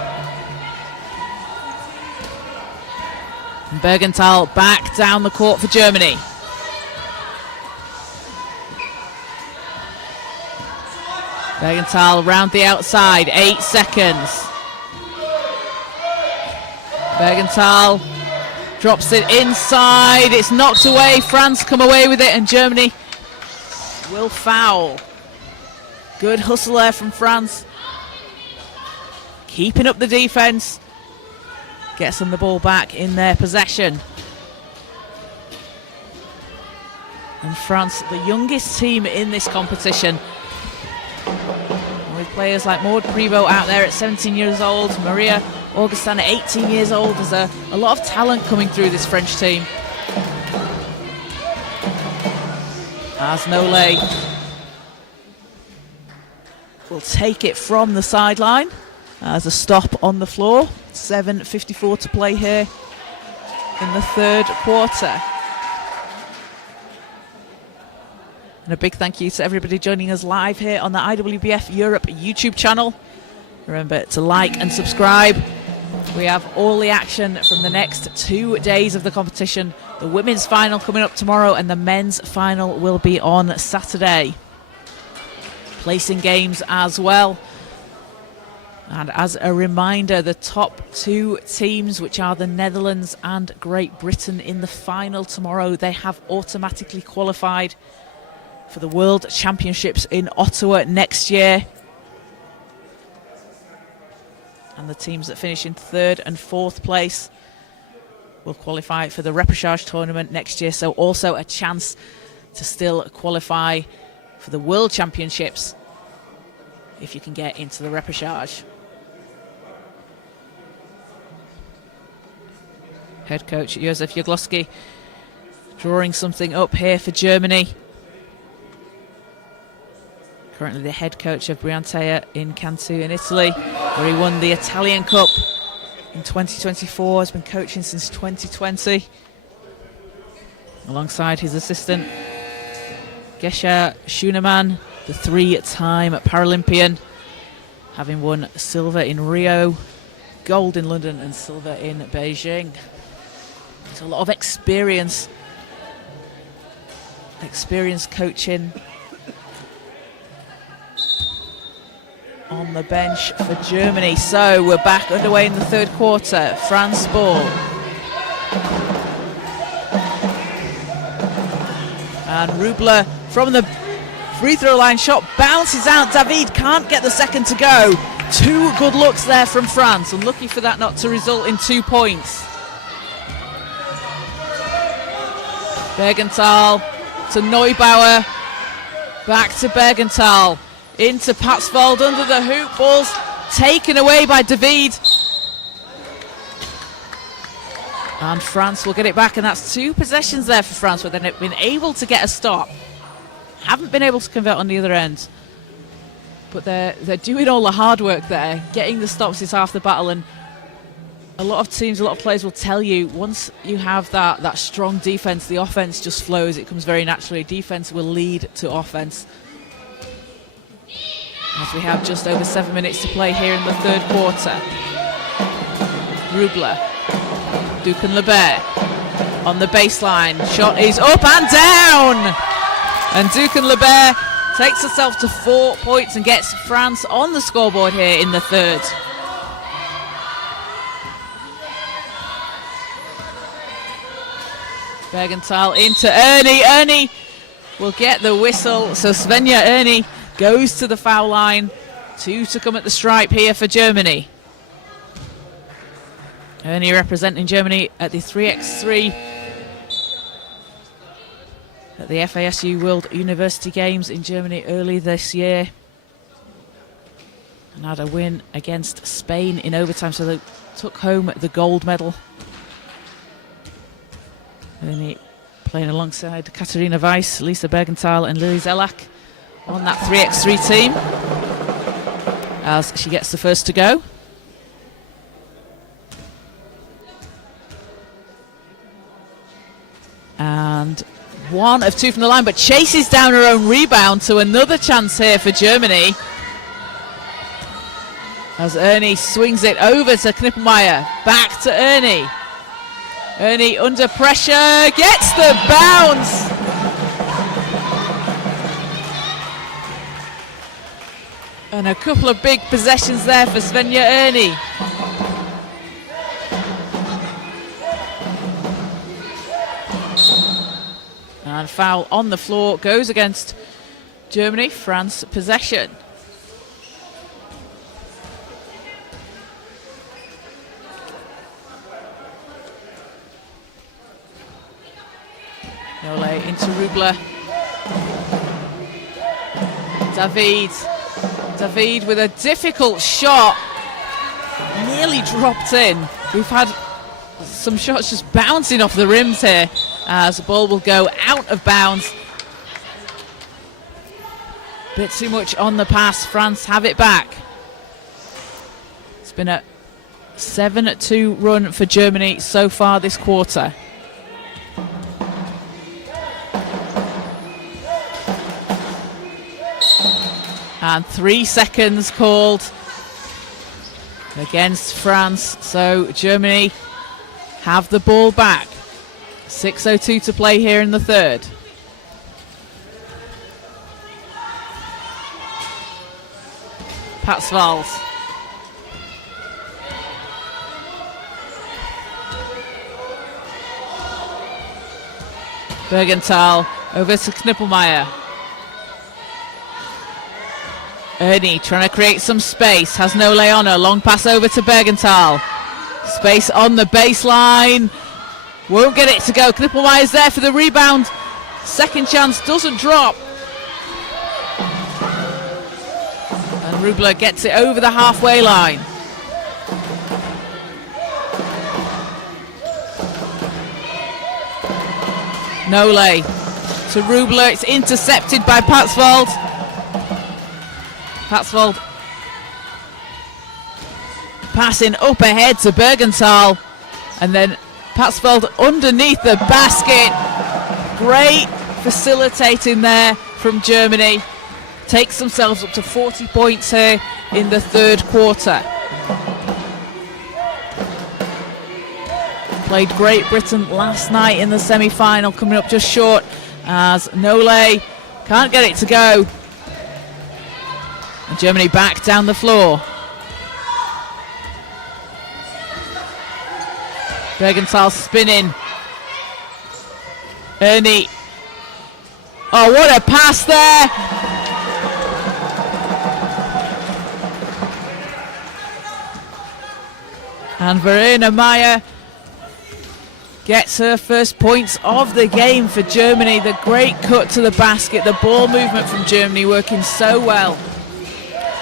And Bergenthal back down the court for Germany. Bergenthal round the outside, 8 seconds. Bergenthal drops it inside, it's knocked away, France come away with it, and Germany will foul. Good hustle there from France. Keeping up the defence. Gets them the ball back in their possession. And France, the youngest team in this competition, with players like Maud Prevost out there at 17 years old, Maria Augustin at 18 years old. There's a lot of talent coming through this French team. As Nole will take it from the sideline as a stop on the floor. 7:54 to play here in the third quarter. And a big thank you to everybody joining us live here on the IWBF Europe YouTube channel. Remember to like and subscribe. We have all the action from the next 2 days of the competition. The women's final coming up tomorrow, and the men's final will be on Saturday. Placing games as well. And as a reminder, the top 2 teams, which are the Netherlands and Great Britain in the final tomorrow, they have automatically qualified for the World Championships in Ottawa next year. And the teams that finish in 3rd and 4th place will qualify for the repechage tournament next year, so also a chance to still qualify for the World Championships if you can get into the repechage. Head coach Josef Jaglowski drawing something up here for Germany. Currently the head coach of Briantea in Cantu in Italy, where he won the Italian Cup in 2024, has been coaching since 2020. Alongside his assistant, Gesche Schunemann, the 3-time Paralympian, having won silver in Rio, gold in London and silver in Beijing. There's a lot of experience coaching on the bench for Germany. So we're back underway in the third quarter. France ball. And Rubler from the free throw line shot bounces out. David can't get the second to go. Two good looks there from France. Unlucky for that not to result in 2 points. Bergenthal to Neubauer. Back to Bergenthal. Into Patsvold under the hoop. Ball's taken away by David. And France will get it back, and that's 2 possessions there for France where they've been able to get a stop. Haven't been able to convert on the other end. But they're doing all the hard work there. Getting the stops is half the battle, and a lot of teams, a lot of players will tell you once you have that strong defense, the offense just flows. It comes very naturally. Defense will lead to offense. As we have just over 7 minutes to play here in the third quarter. Rubler. Ducan Lebert on the baseline. Shot is up and down! And Ducan Lebert takes herself to 4 points and gets France on the scoreboard here in the third. Bergenthal into Ernie. Ernie will get the whistle. So Svenja Ernie goes to the foul line. 2 to come at the stripe here for Germany. Ernie representing Germany at the 3x3 at the FASU World University Games in Germany early this year. And had a win against Spain in overtime, so they took home the gold medal. Ernie playing alongside Katharina Weiss, Lisa Bergenthal and Lily Zelak on that 3x3 team as she gets the first to go. And 1 of 2 from the line, but chases down her own rebound, so another chance here for Germany. As Ernie swings it over to Knippelmeyer. Back to Ernie. Ernie under pressure, gets the bounce. And a couple of big possessions there for Svenja Ernie. And foul on the floor goes against Germany. France possession. Nole into Rubler. David with a difficult shot. Nearly dropped in. We've had some shots just bouncing off the rims here as the ball will go out of bounds. Bit too much on the pass. France have it back. It's been a 7-2 run for Germany so far this quarter. And 3 seconds called against France. So Germany have the ball back. 6:02 to play here in the third. Patsvold. Bergenthal over to Knippelmeyer. Ernie trying to create some space. Has no lay on her. Long pass over to Bergenthal. Space on the baseline. Won't get it to go. Knippelmeyer's there for the rebound. Second chance doesn't drop. Rubler gets it over the halfway line. Nole to Rubler. It's intercepted by Patsvold. Patsvold passing up ahead to Bergenthal, and then Patsvold underneath the basket. Great facilitating there from Germany. Takes themselves up to 40 points here in the third quarter. Played Great Britain last night in the semi-final, coming up just short as Nole can't get it to go. And Germany back down the floor. Bergenthal spinning. Ernie. Oh, what a pass there! And Verena Meyer gets her first points of the game for Germany. The great cut to the basket, the ball movement from Germany working so well.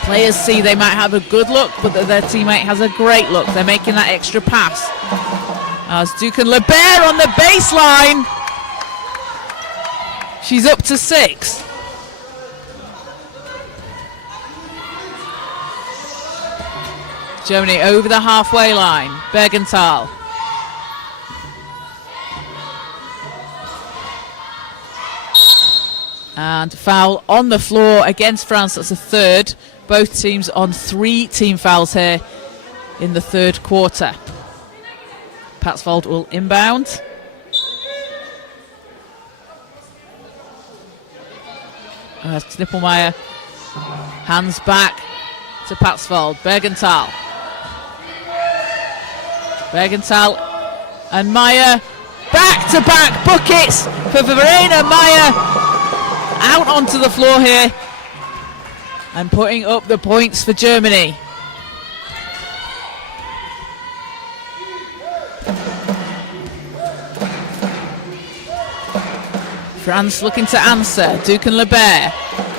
Players see they might have a good look, but that their teammate has a great look. They're making that extra pass. As Ducan-Lebert on the baseline. She's up to 6. Germany over the halfway line. Bergenthal. And foul on the floor against France. That's a third. Both teams on 3 team fouls here in the third quarter. Patsvold will inbound. Knippelmeyer hands back to Patsvold. Bergenthal. Bergenthal and Meyer. Back-to-back buckets for Verena Meyer. Out onto the floor here and putting up the points for Germany. France looking to answer. Ducan-Lebert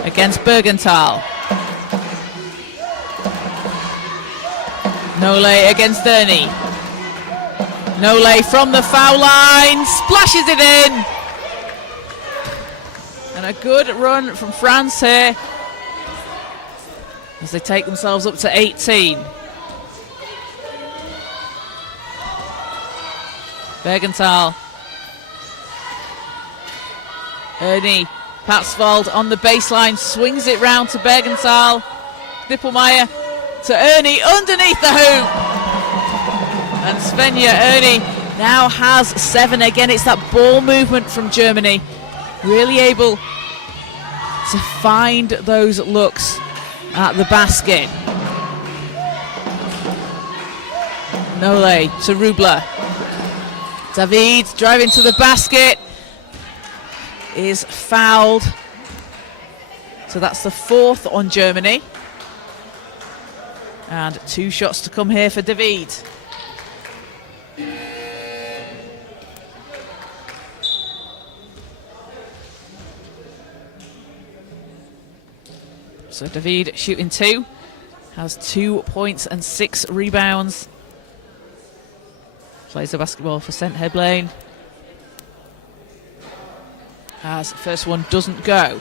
against Bergenthal. Nole against Ernie. Nole from the foul line, splashes it in. And a good run from France here as they take themselves up to 18. Bergenthal. Ernie Patsvold on the baseline, swings it round to Bergenthal. Knippelmeyer to Ernie underneath the hoop. And Svenja Ernie now has 7 again. It's that ball movement from Germany. Really able to find those looks at the basket. Nole to Rubler. David driving to the basket. Is fouled. So that's the 4th on Germany. And 2 shots to come here for David. So David shooting 2. Has 2 points and 6 rebounds. Plays the basketball for St Heblane. As the first one doesn't go.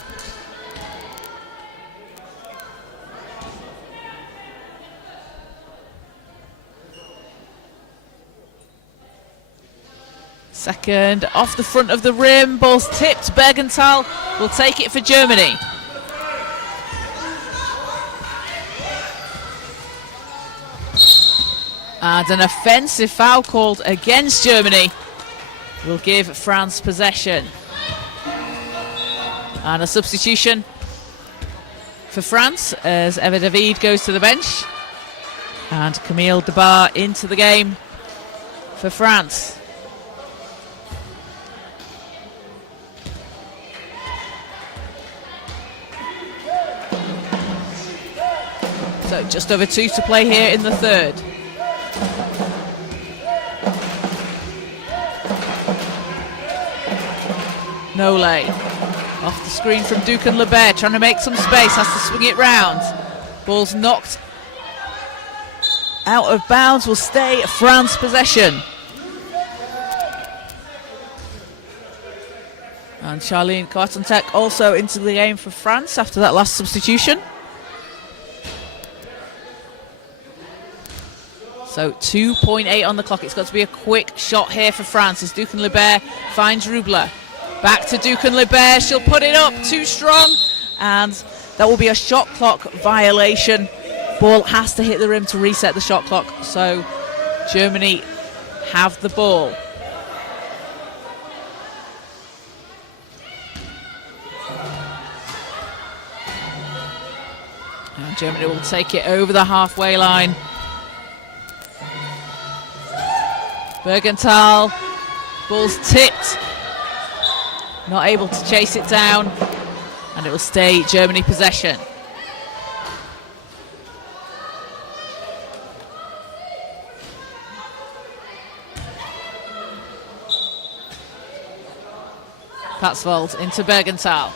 Second off the front of the rim, ball's tipped. Bergenthal will take it for Germany. And an offensive foul called against Germany will give France possession. And a substitution for France as Eva David goes to the bench. And Camille Debar into the game for France. So just over 2 to play here in the third. Nole. Off the screen from Ducan-Lebert, trying to make some space, has to swing it round. Ball's knocked out of bounds, will stay France possession. And Charline Coatantek also into the game for France after that last substitution. So 2.8 on the clock. It's got to be a quick shot here for France as Ducan Lebert finds Rubler. Back to Ducan Lebert. She'll put it up too strong. And that will be a shot clock violation. Ball has to hit the rim to reset the shot clock. So Germany have the ball. And Germany will take it over the halfway line. Bergenthal, ball's tipped, not able to chase it down, and it will stay Germany possession. Patsvold into Bergenthal.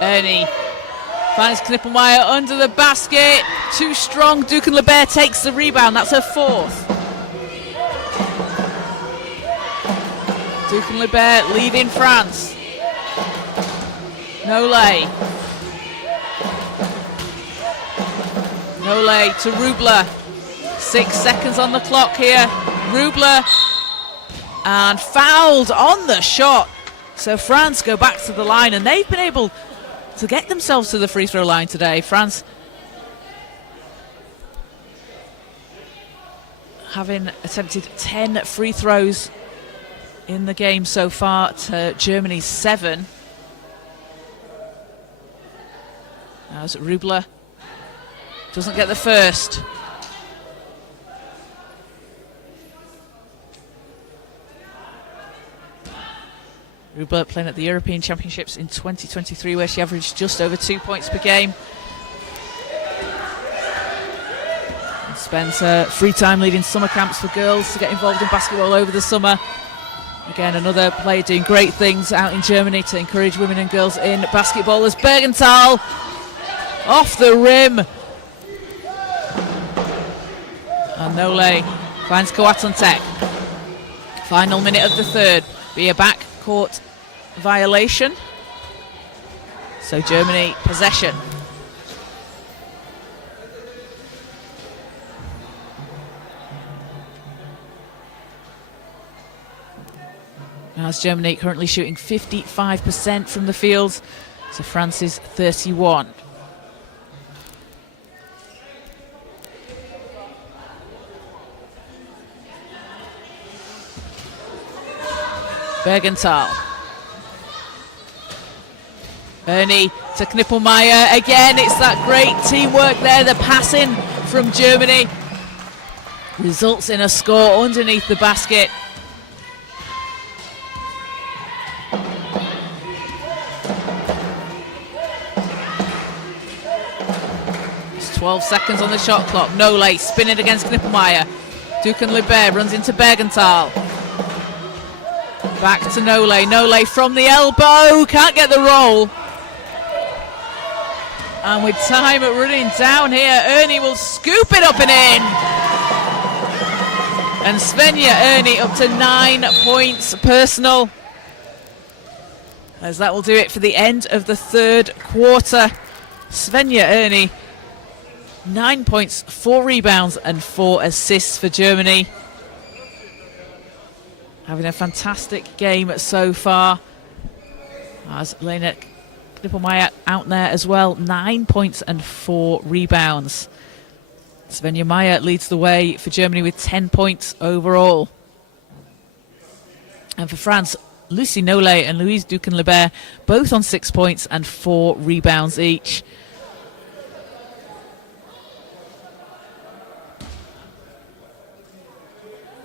Ernie finds Knippelmeyer under the basket. Too strong. Ducan Lebert takes the rebound. That's her fourth. Ducan Lebert leading France. Nolay. Nolay to Rubler. 6 seconds on the clock here. Rubler. And fouled on the shot. So France go back to the line, and they've been able to get themselves to the free throw line today. France having attempted 10 free throws in the game so far to Germany's 7. As Rubler doesn't get the first. Rubler playing at the European Championships in 2023, where she averaged just over 2 points per game. And spends her free time leading summer camps for girls to get involved in basketball over the summer. Again, another player doing great things out in Germany to encourage women and girls in basketball. As Bergenthal off the rim. And Nolay finds Coatantek. Final minute of the third. Be a back court violation. So Germany possession. As Germany currently shooting 55% from the field, so France is 31. Bergenthal. Ernie to Knippelmeyer. Again, it's that great teamwork there. The passing from Germany results in a score underneath the basket. It's 12 seconds on the shot clock. Nolay spinning against Knippelmeyer. Ducan Lebert runs into Bergenthal. Back to Nolay. Nolay from the elbow. Can't get the roll. And with time running down here, Ernie will scoop it up and in. And Svenja Ernie up to 9 points personal. As that will do it for the end of the third quarter. Svenja Ernie, 9 points, 4 rebounds and 4 assists for Germany. Having a fantastic game so far. As Lena Knippelmeyer out there as well. 9 points and 4 rebounds. Svenja Meyer leads the way for Germany with 10 points overall. And for France, Lucie Nolay and Louise Ducan Lebert both on 6 points and 4 rebounds each.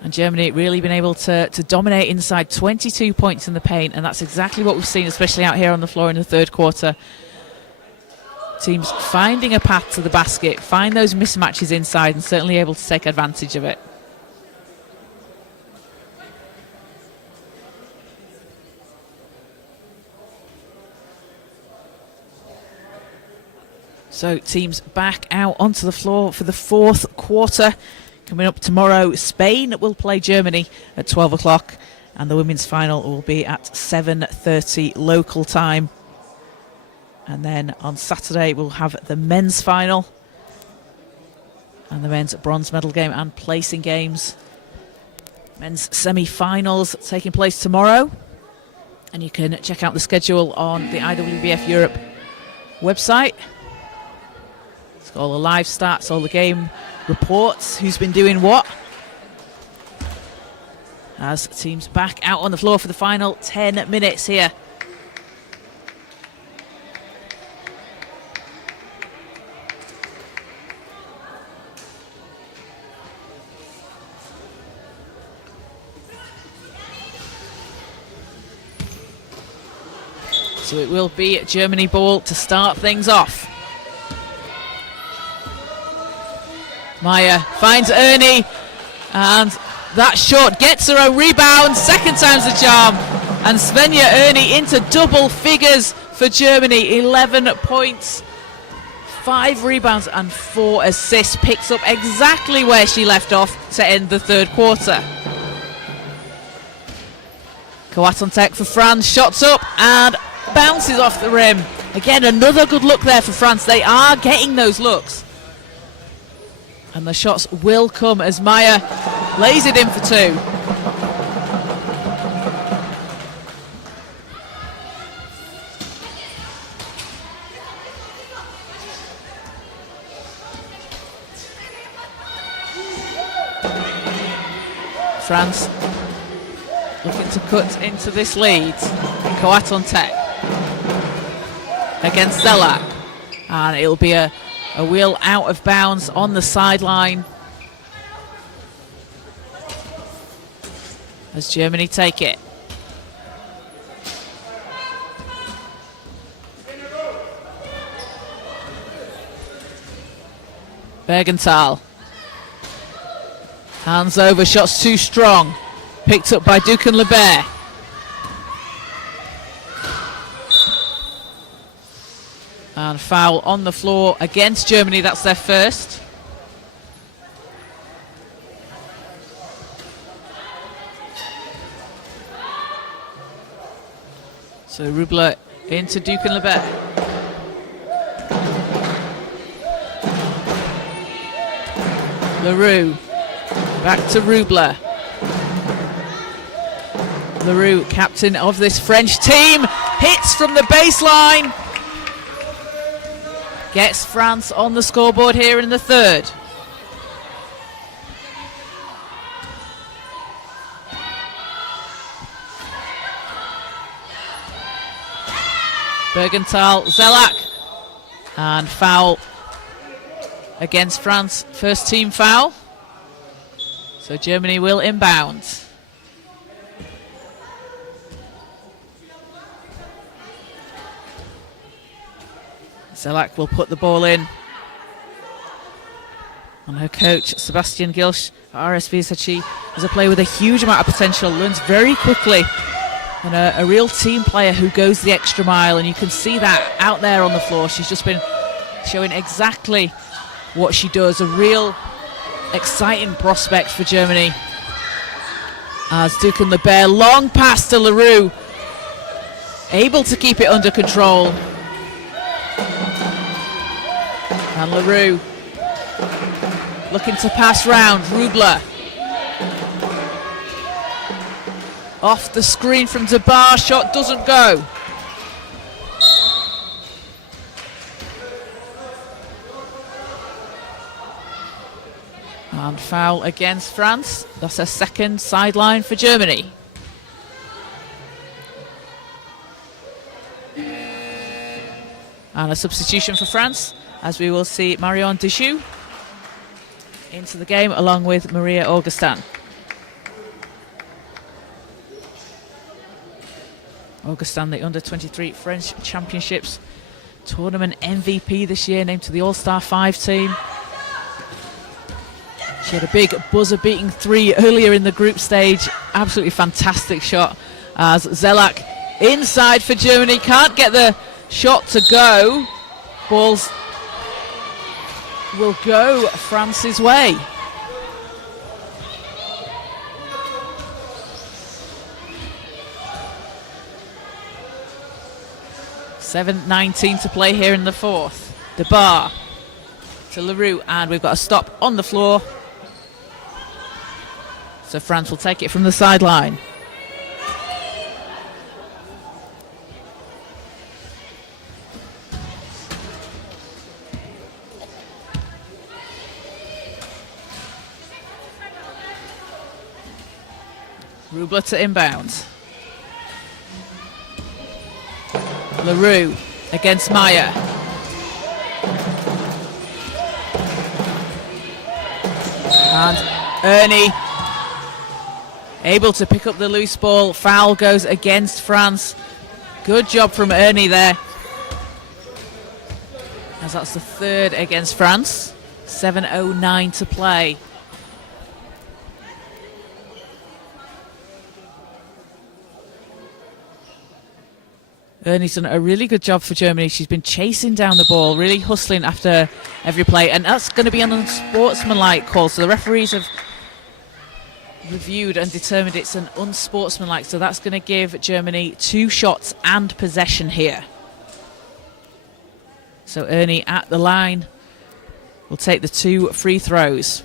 And Germany really been able to dominate inside, 22 points in the paint, and that's exactly what we've seen, especially out here on the floor in the third quarter. Teams finding a path to the basket, find those mismatches inside, and certainly able to take advantage of it. So teams back out onto the floor for the fourth quarter. Coming up tomorrow, Spain will play Germany at 12 o'clock, and the women's final will be at 7:30 local time. And then on Saturday we'll have the men's final and the men's bronze medal game and placing games. Men's semi-finals taking place tomorrow, and you can check out the schedule on the IWBF Europe website. It's got all the live stats, all the game reports, who's been doing what, as teams back out on the floor for the final 10 minutes here. So it will be Germany ball to start things off. Maya finds Ernie, and that shot gets her a rebound. Second time's the charm, and Svenja Ernie into double figures for Germany. 11 points, 5 rebounds and 4 assists. Picks up exactly where she left off to end the third quarter. Coatontek for France, shots up and bounces off the rim. Again, another good look there for France. They are getting those looks, and the shots will come as Maya lays it in for 2. France looking to cut into this lead. Coatontek against Zelak, and it'll be a wheel out of bounds on the sideline as Germany take it. Bergenthal, hands over, shots too strong, picked up by Ducan Lebert. And foul on the floor against Germany. That's their first. So Rubler into Ducan Lebert. Leroux back to Rubler. Leroux, captain of this French team, hits from the baseline. Gets France on the scoreboard here in the third. Bergenthal, Zelak, and foul against France. First team foul. So Germany will inbound. Zelak will put the ball in. And her coach, Sebastian Gilsch, at RSV, said she is a player with a huge amount of potential, learns very quickly, and a real team player who goes the extra mile, and you can see that out there on the floor. She's just been showing exactly what she does. A real exciting prospect for Germany. As Ducan Lebert, long pass to Leroux, able to keep it under control. And Leroux looking to pass round. Rubler off the screen from Debar, shot doesn't go. And foul against France. That's a second sideline for Germany. And a substitution for France, as we will see Marion Deschaux into the game along with Maria Augustin. Augustin, the under-23 French Championships tournament MVP this year, named to the All-Star 5 team. She had a big buzzer-beating 3 earlier in the group stage. Absolutely fantastic shot as Zelak inside for Germany. Can't get the shot to go. Ball's will go France's way. 7:19 to play here in the fourth. DeBar to Leroux, and we've got a stop on the floor. So France will take it from the sideline. Rubler to inbound. Leroux against Maya. And Ernie able to pick up the loose ball. Foul goes against France. Good job from Ernie there, as that's the third against France. 7:09 to play. Ernie's done a really good job for Germany. She's been chasing down the ball, really hustling after every play, and that's going to be an unsportsmanlike call. So the referees have reviewed and determined it's an unsportsmanlike, so that's going to give Germany 2 shots and possession here. So Ernie at the line will take the 2 free throws.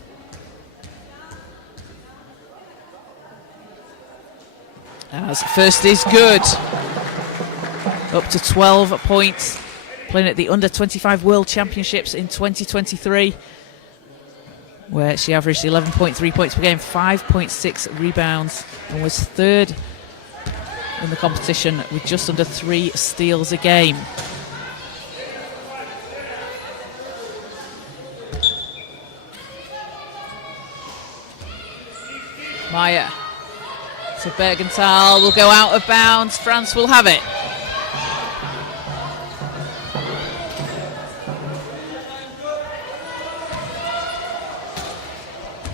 As first is good. Up to 12 points, playing at the Under-25 World Championships in 2023, where she averaged 11.3 points per game, 5.6 rebounds, and was third in the competition with just under 3 steals a game. Maya to Bergenthal, will go out of bounds. France will have it.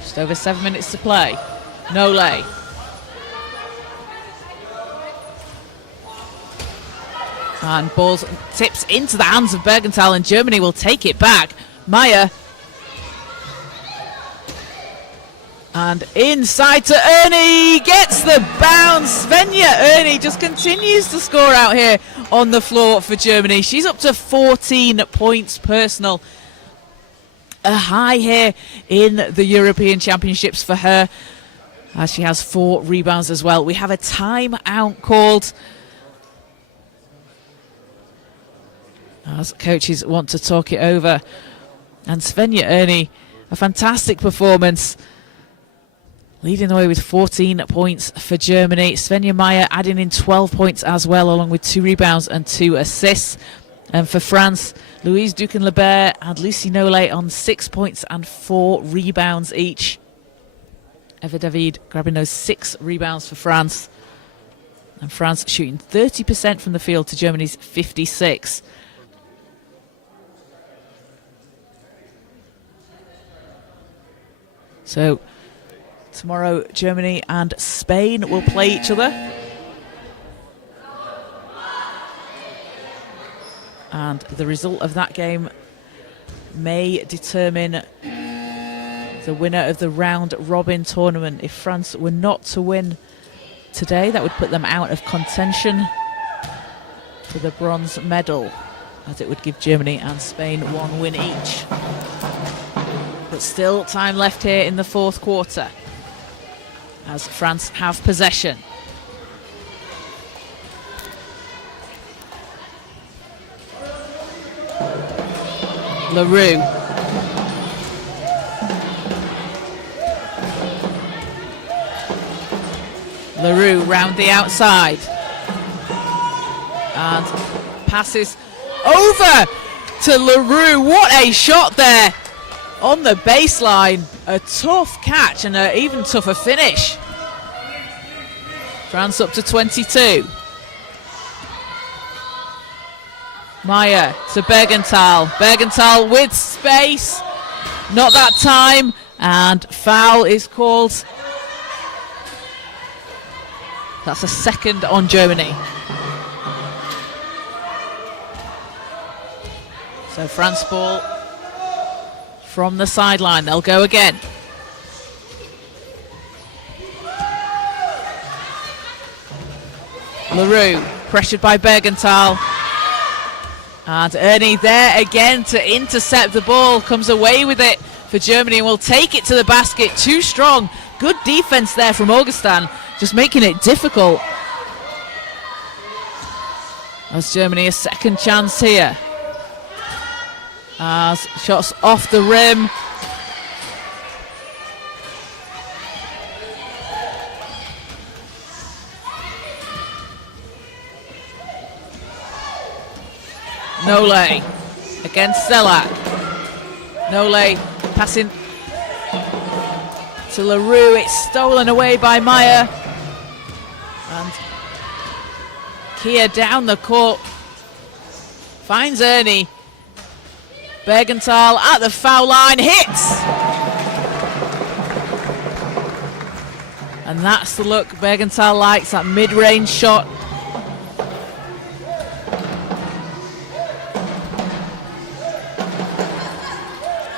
Just over 7 minutes to play. Nole. And ball tips into the hands of Bergenthal, and Germany will take it back. Maya. And inside to Ernie, gets the bounce. Svenja Ernie just continues to score out here on the floor for Germany. She's up to 14 points personal. A high here in the European Championships for her, as she has 4 rebounds as well. We have a timeout called, as coaches want to talk it over. And Svenja Ernie, a fantastic performance, leading the way with 14 points for Germany. Svenja Maya adding in 12 points as well, along with 2 rebounds and 2 assists. And for France, Louise Duquesne-Lebert and Lucie Nole on 6 points and 4 rebounds each. Eva David grabbing those 6 rebounds for France. And France shooting 30% from the field to Germany's 56%. So tomorrow, Germany and Spain will play each other. And the result of that game may determine the winner of the round robin tournament. If France were not to win today, that would put them out of contention for the bronze medal, as it would give Germany and Spain 1 win each. But still time left here in the fourth quarter, as France have possession. Leroux. Leroux round the outside. And passes over to Leroux. What a shot there on the baseline. A tough catch and an even tougher finish. France up to 22. Maya to Bergenthal. Bergenthal with space. Not that time. And foul is called. That's a second on Germany. So France ball from the sideline. They'll go again. LaRue pressured by Bergenthal. And Ernie there again to intercept the ball. Comes away with it for Germany and will take it to the basket. Too strong. Good defense there from Augustin, just making it difficult. As Germany a second chance here. As shots off the rim. Nole against Zelak. Nole passing to LaRue. It's stolen away by Meyer. And Kia down the court. Finds Ernie. Bergenthal at the foul line. Hits! And that's the look Bergenthal likes, that mid-range shot.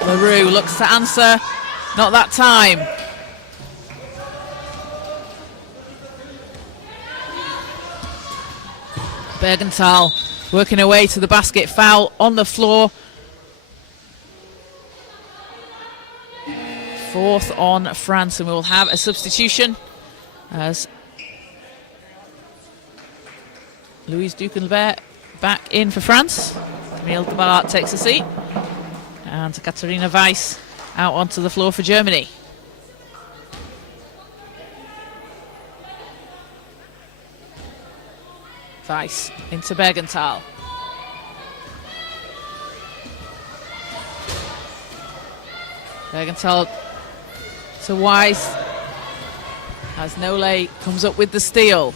LaRue looks to answer. Not that time. Bergenthal working away to the basket. Foul on the floor. Fourth on France, and we will have a substitution as Louise Duquesne back in for France. Camille Ballard takes a seat. And Katharina Weiss out onto the floor for Germany. Weiss into Bergenthal. Bergenthal to Weiss. As Nole comes up with the steal.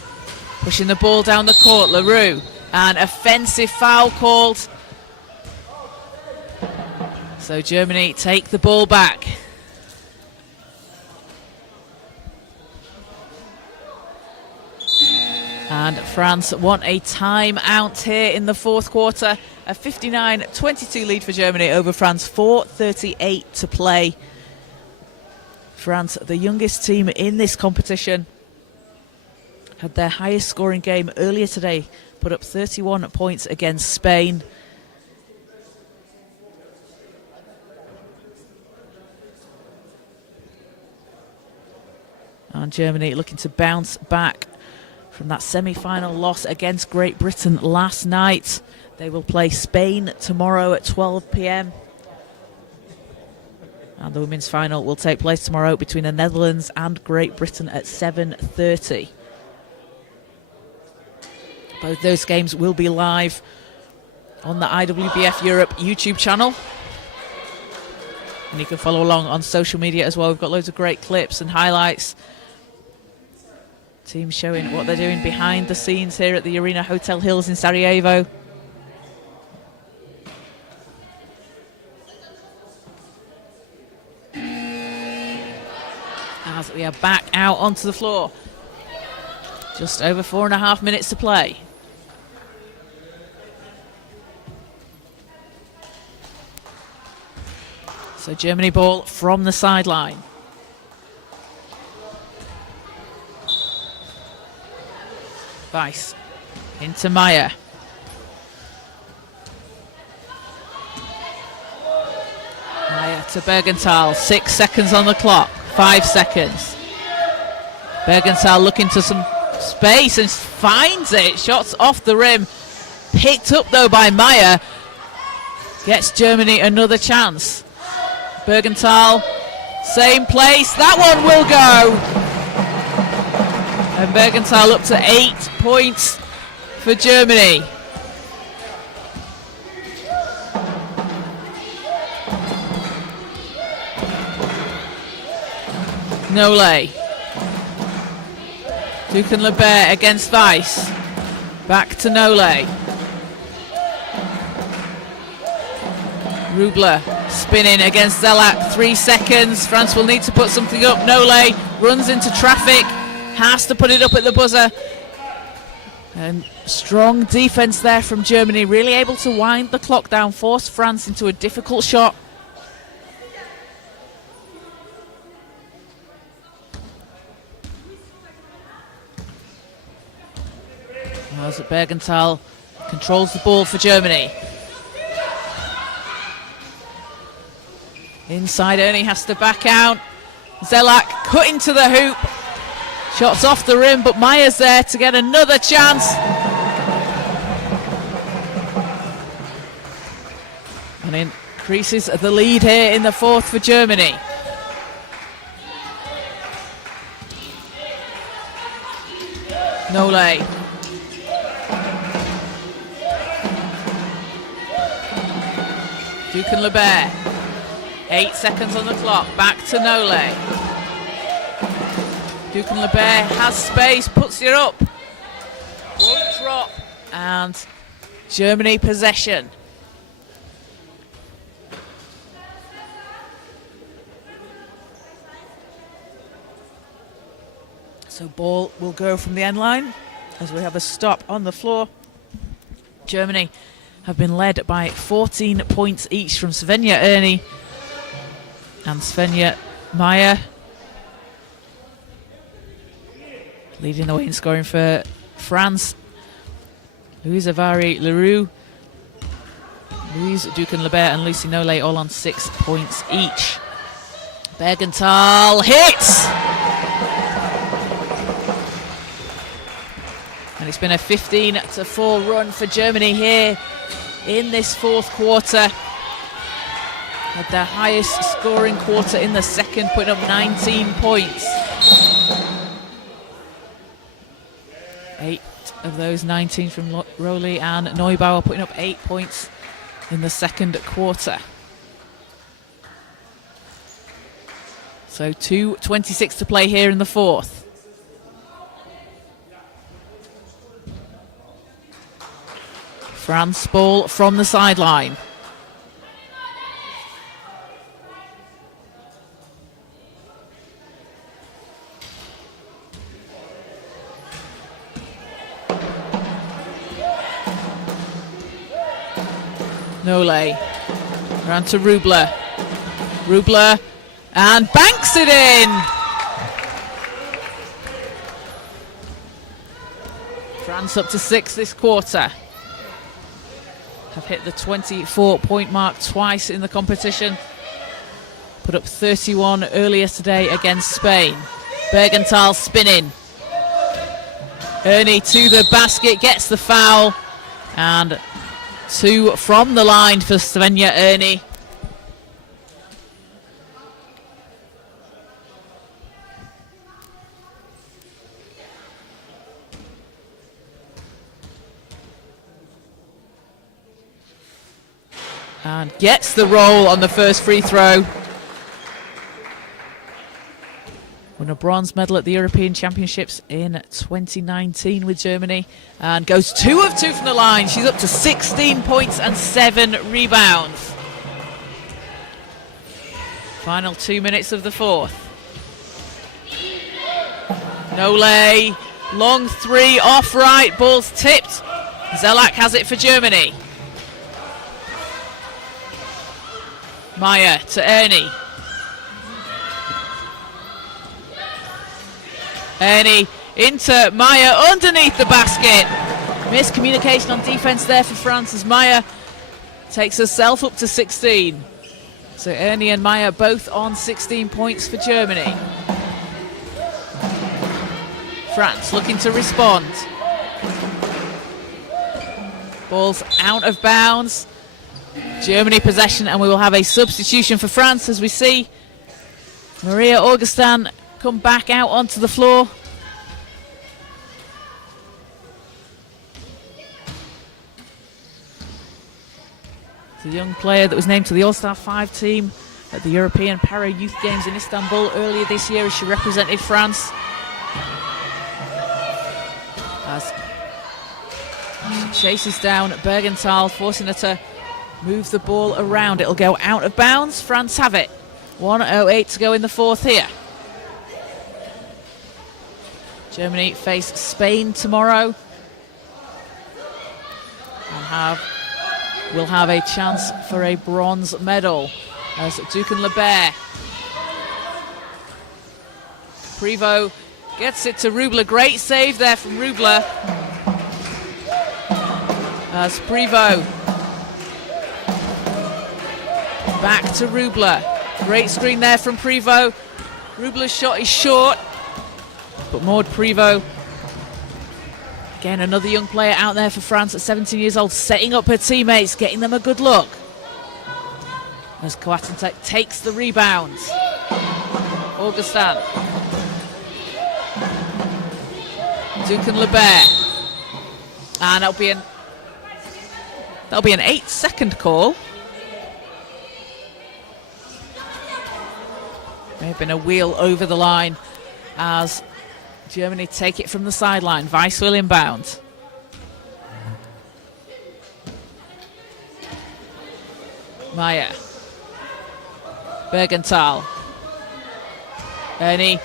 Pushing the ball down the court. LaRue. An offensive foul called. So Germany take the ball back. And France want a timeout here in the fourth quarter. A 59-22 lead for Germany over France. 4:38 to play. France, the youngest team in this competition, had their highest scoring game earlier today. Put up 31 points against Spain. And Germany looking to bounce back from that semi-final loss against Great Britain last night. They will play Spain tomorrow at 12 p.m. And the women's final will take place tomorrow between the Netherlands and Great Britain at 7:30. Both those games will be live on the IWBF Europe YouTube channel. And you can follow along on social media as well. We've got loads of great clips and highlights. Teams showing what they're doing behind the scenes here at the Arena Hotel Hills in Sarajevo. As we are back out onto the floor. Just over 4.5 minutes to play. So Germany ball from the sideline. Weiss into Meyer. Meyer to Bergenthal. 6 seconds on the clock. 5 seconds. Bergenthal looking to some space and finds it. Shots off the rim. Picked up though by Meyer. Gets Germany another chance. Bergenthal, same place. That one will go. And Bergenthal up to 8 points for Germany. Nole. Duquesne-Lebert against Weiss. Back to Nole. Rubler spinning against Zelak. 3 seconds. France will need to put something up. Nole runs into traffic. Has to put it up at the buzzer. And strong defense there from Germany. Really able to wind the clock down. Force France into a difficult shot. As Bergenthal controls the ball for Germany. Inside, Ernie has to back out. Zelak cut into the hoop. Shots off the rim, but Meyer's there to get another chance. And increases the lead here in the fourth for Germany. Nole. Duke and Lebert. 8 seconds on the clock. Back to Nole. Duke and Lebert has space, puts it up. Won't drop. And Germany possession. So ball will go from the end line as we have a stop on the floor. Germany have been led by 14 points each from Svenja Erni and Svenja Meyer. Leading the way in scoring for France. Louise Avari Leroux, Louise Ducan-Lebert and Lucy Nole all on 6 points each. Bergenthal hits! And it's been a 15-4 run for Germany here in this fourth quarter. Had their highest scoring quarter in the second, putting up 19 points. 8 of those 19 from Rowley and Neubauer, putting up 8 points in the second quarter. So 2:26 to play here in the fourth. France ball from the sideline. Nole. Around to Rubler. Rubler and banks it in! France up to 6 this quarter. Have hit the 24-point mark twice in the competition. Put up 31 earlier today against Spain. Bergenthal spinning. Erni to the basket, gets the foul. And 2 from the line for Svenja Erni. And gets the roll on the first free throw. Won a bronze medal at the European Championships in 2019 with Germany. And goes 2 of 2 from the line. She's up to 16 points and 7 rebounds. Final 2 minutes of the fourth. Nole, long 3 off right, ball's tipped. Zelak has it for Germany. Meyer to Erni. Erni into Meyer underneath the basket. Miscommunication on defense there for France as Meyer takes herself up to 16. So Erni and Meyer both on 16 points for Germany. France looking to respond. Ball's out of bounds. Germany possession, and we will have a substitution for France as we see Maria Augustin come back out onto the floor. The young player that was named to the All-Star 5 team at the European Para Youth Games in Istanbul earlier this year as she represented France. As she chases down Bergenthal, forcing her to move the ball around. It'll go out of bounds. France have it. 1:08 to go in the fourth here. Germany face Spain tomorrow. And will have a chance for a bronze medal as Ducan-Lebert. Prevost gets it to Rubler. Great save there from Rubler. as Prevost back to Rubler. Great screen there from Prevost. Rubler's shot is short, but Maud Prevost, again another young player out there for France at 17 years old, setting up her teammates, getting them a good look. As Coatintek takes the rebound. Augustin. Duquesne-Lebert. And that'll be an 8-second call. May have been a wheel over the line as Germany take it from the sideline. Weiss will inbound. Meyer. Bergenthal. Ernie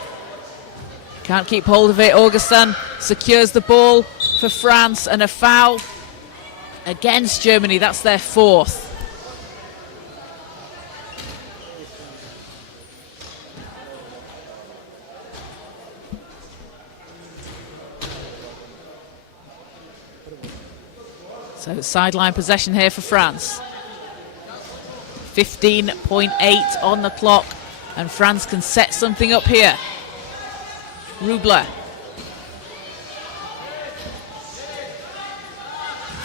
can't keep hold of it. Augustin secures the ball for France, and a foul against Germany. That's their fourth. So sideline possession here for France. 15.8 on the clock, and France can set something up here. Rubler.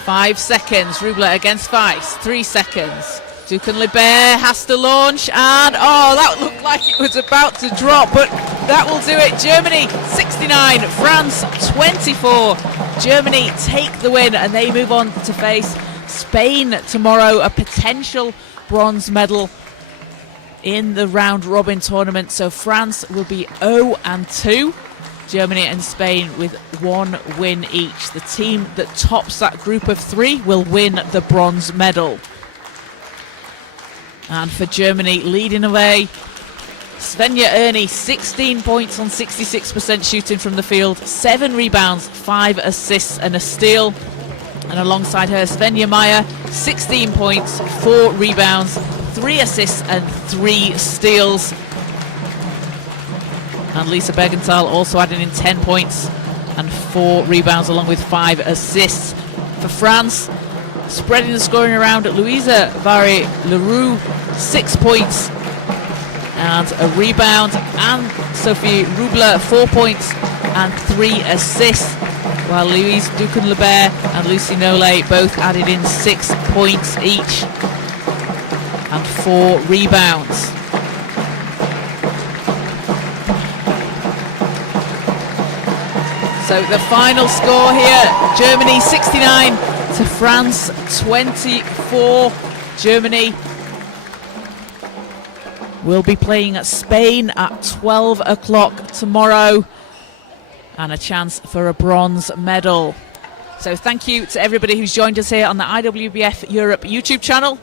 5 seconds. Rubler against Weiss. 3 seconds. Duquesne-Lebert has to launch, and oh, that looked like it was about to drop, but that will do it. Germany 69, France 24. Germany take the win, and they move on to face Spain tomorrow, a potential bronze medal in the round robin tournament. So France will be 0-2. Germany and Spain with 1 win each. The team that tops that group of 3 will win the bronze medal. And for Germany, leading away, Svenja Ernie, 16 points on 66% shooting from the field, 7 rebounds, 5 assists and a steal. And alongside her, Svenja Meyer, 16 points, 4 rebounds, 3 assists and 3 steals. And Lisa Bergenthal also adding in 10 points and 4 rebounds along with 5 assists. For France, spreading the scoring around, Louisa Vary-Leroux, 6 points and a rebound, and Sophie Rubler, 4 points and 3 assists, while Louise Duquesne-Lebert and Lucy Nollet both added in 6 points each and 4 rebounds. So the final score here, Germany 69 to France 24. Germany will be playing at Spain at 12 o'clock tomorrow, and a chance for a bronze medal. So thank you to everybody who's joined us here on the IWBF Europe YouTube channel.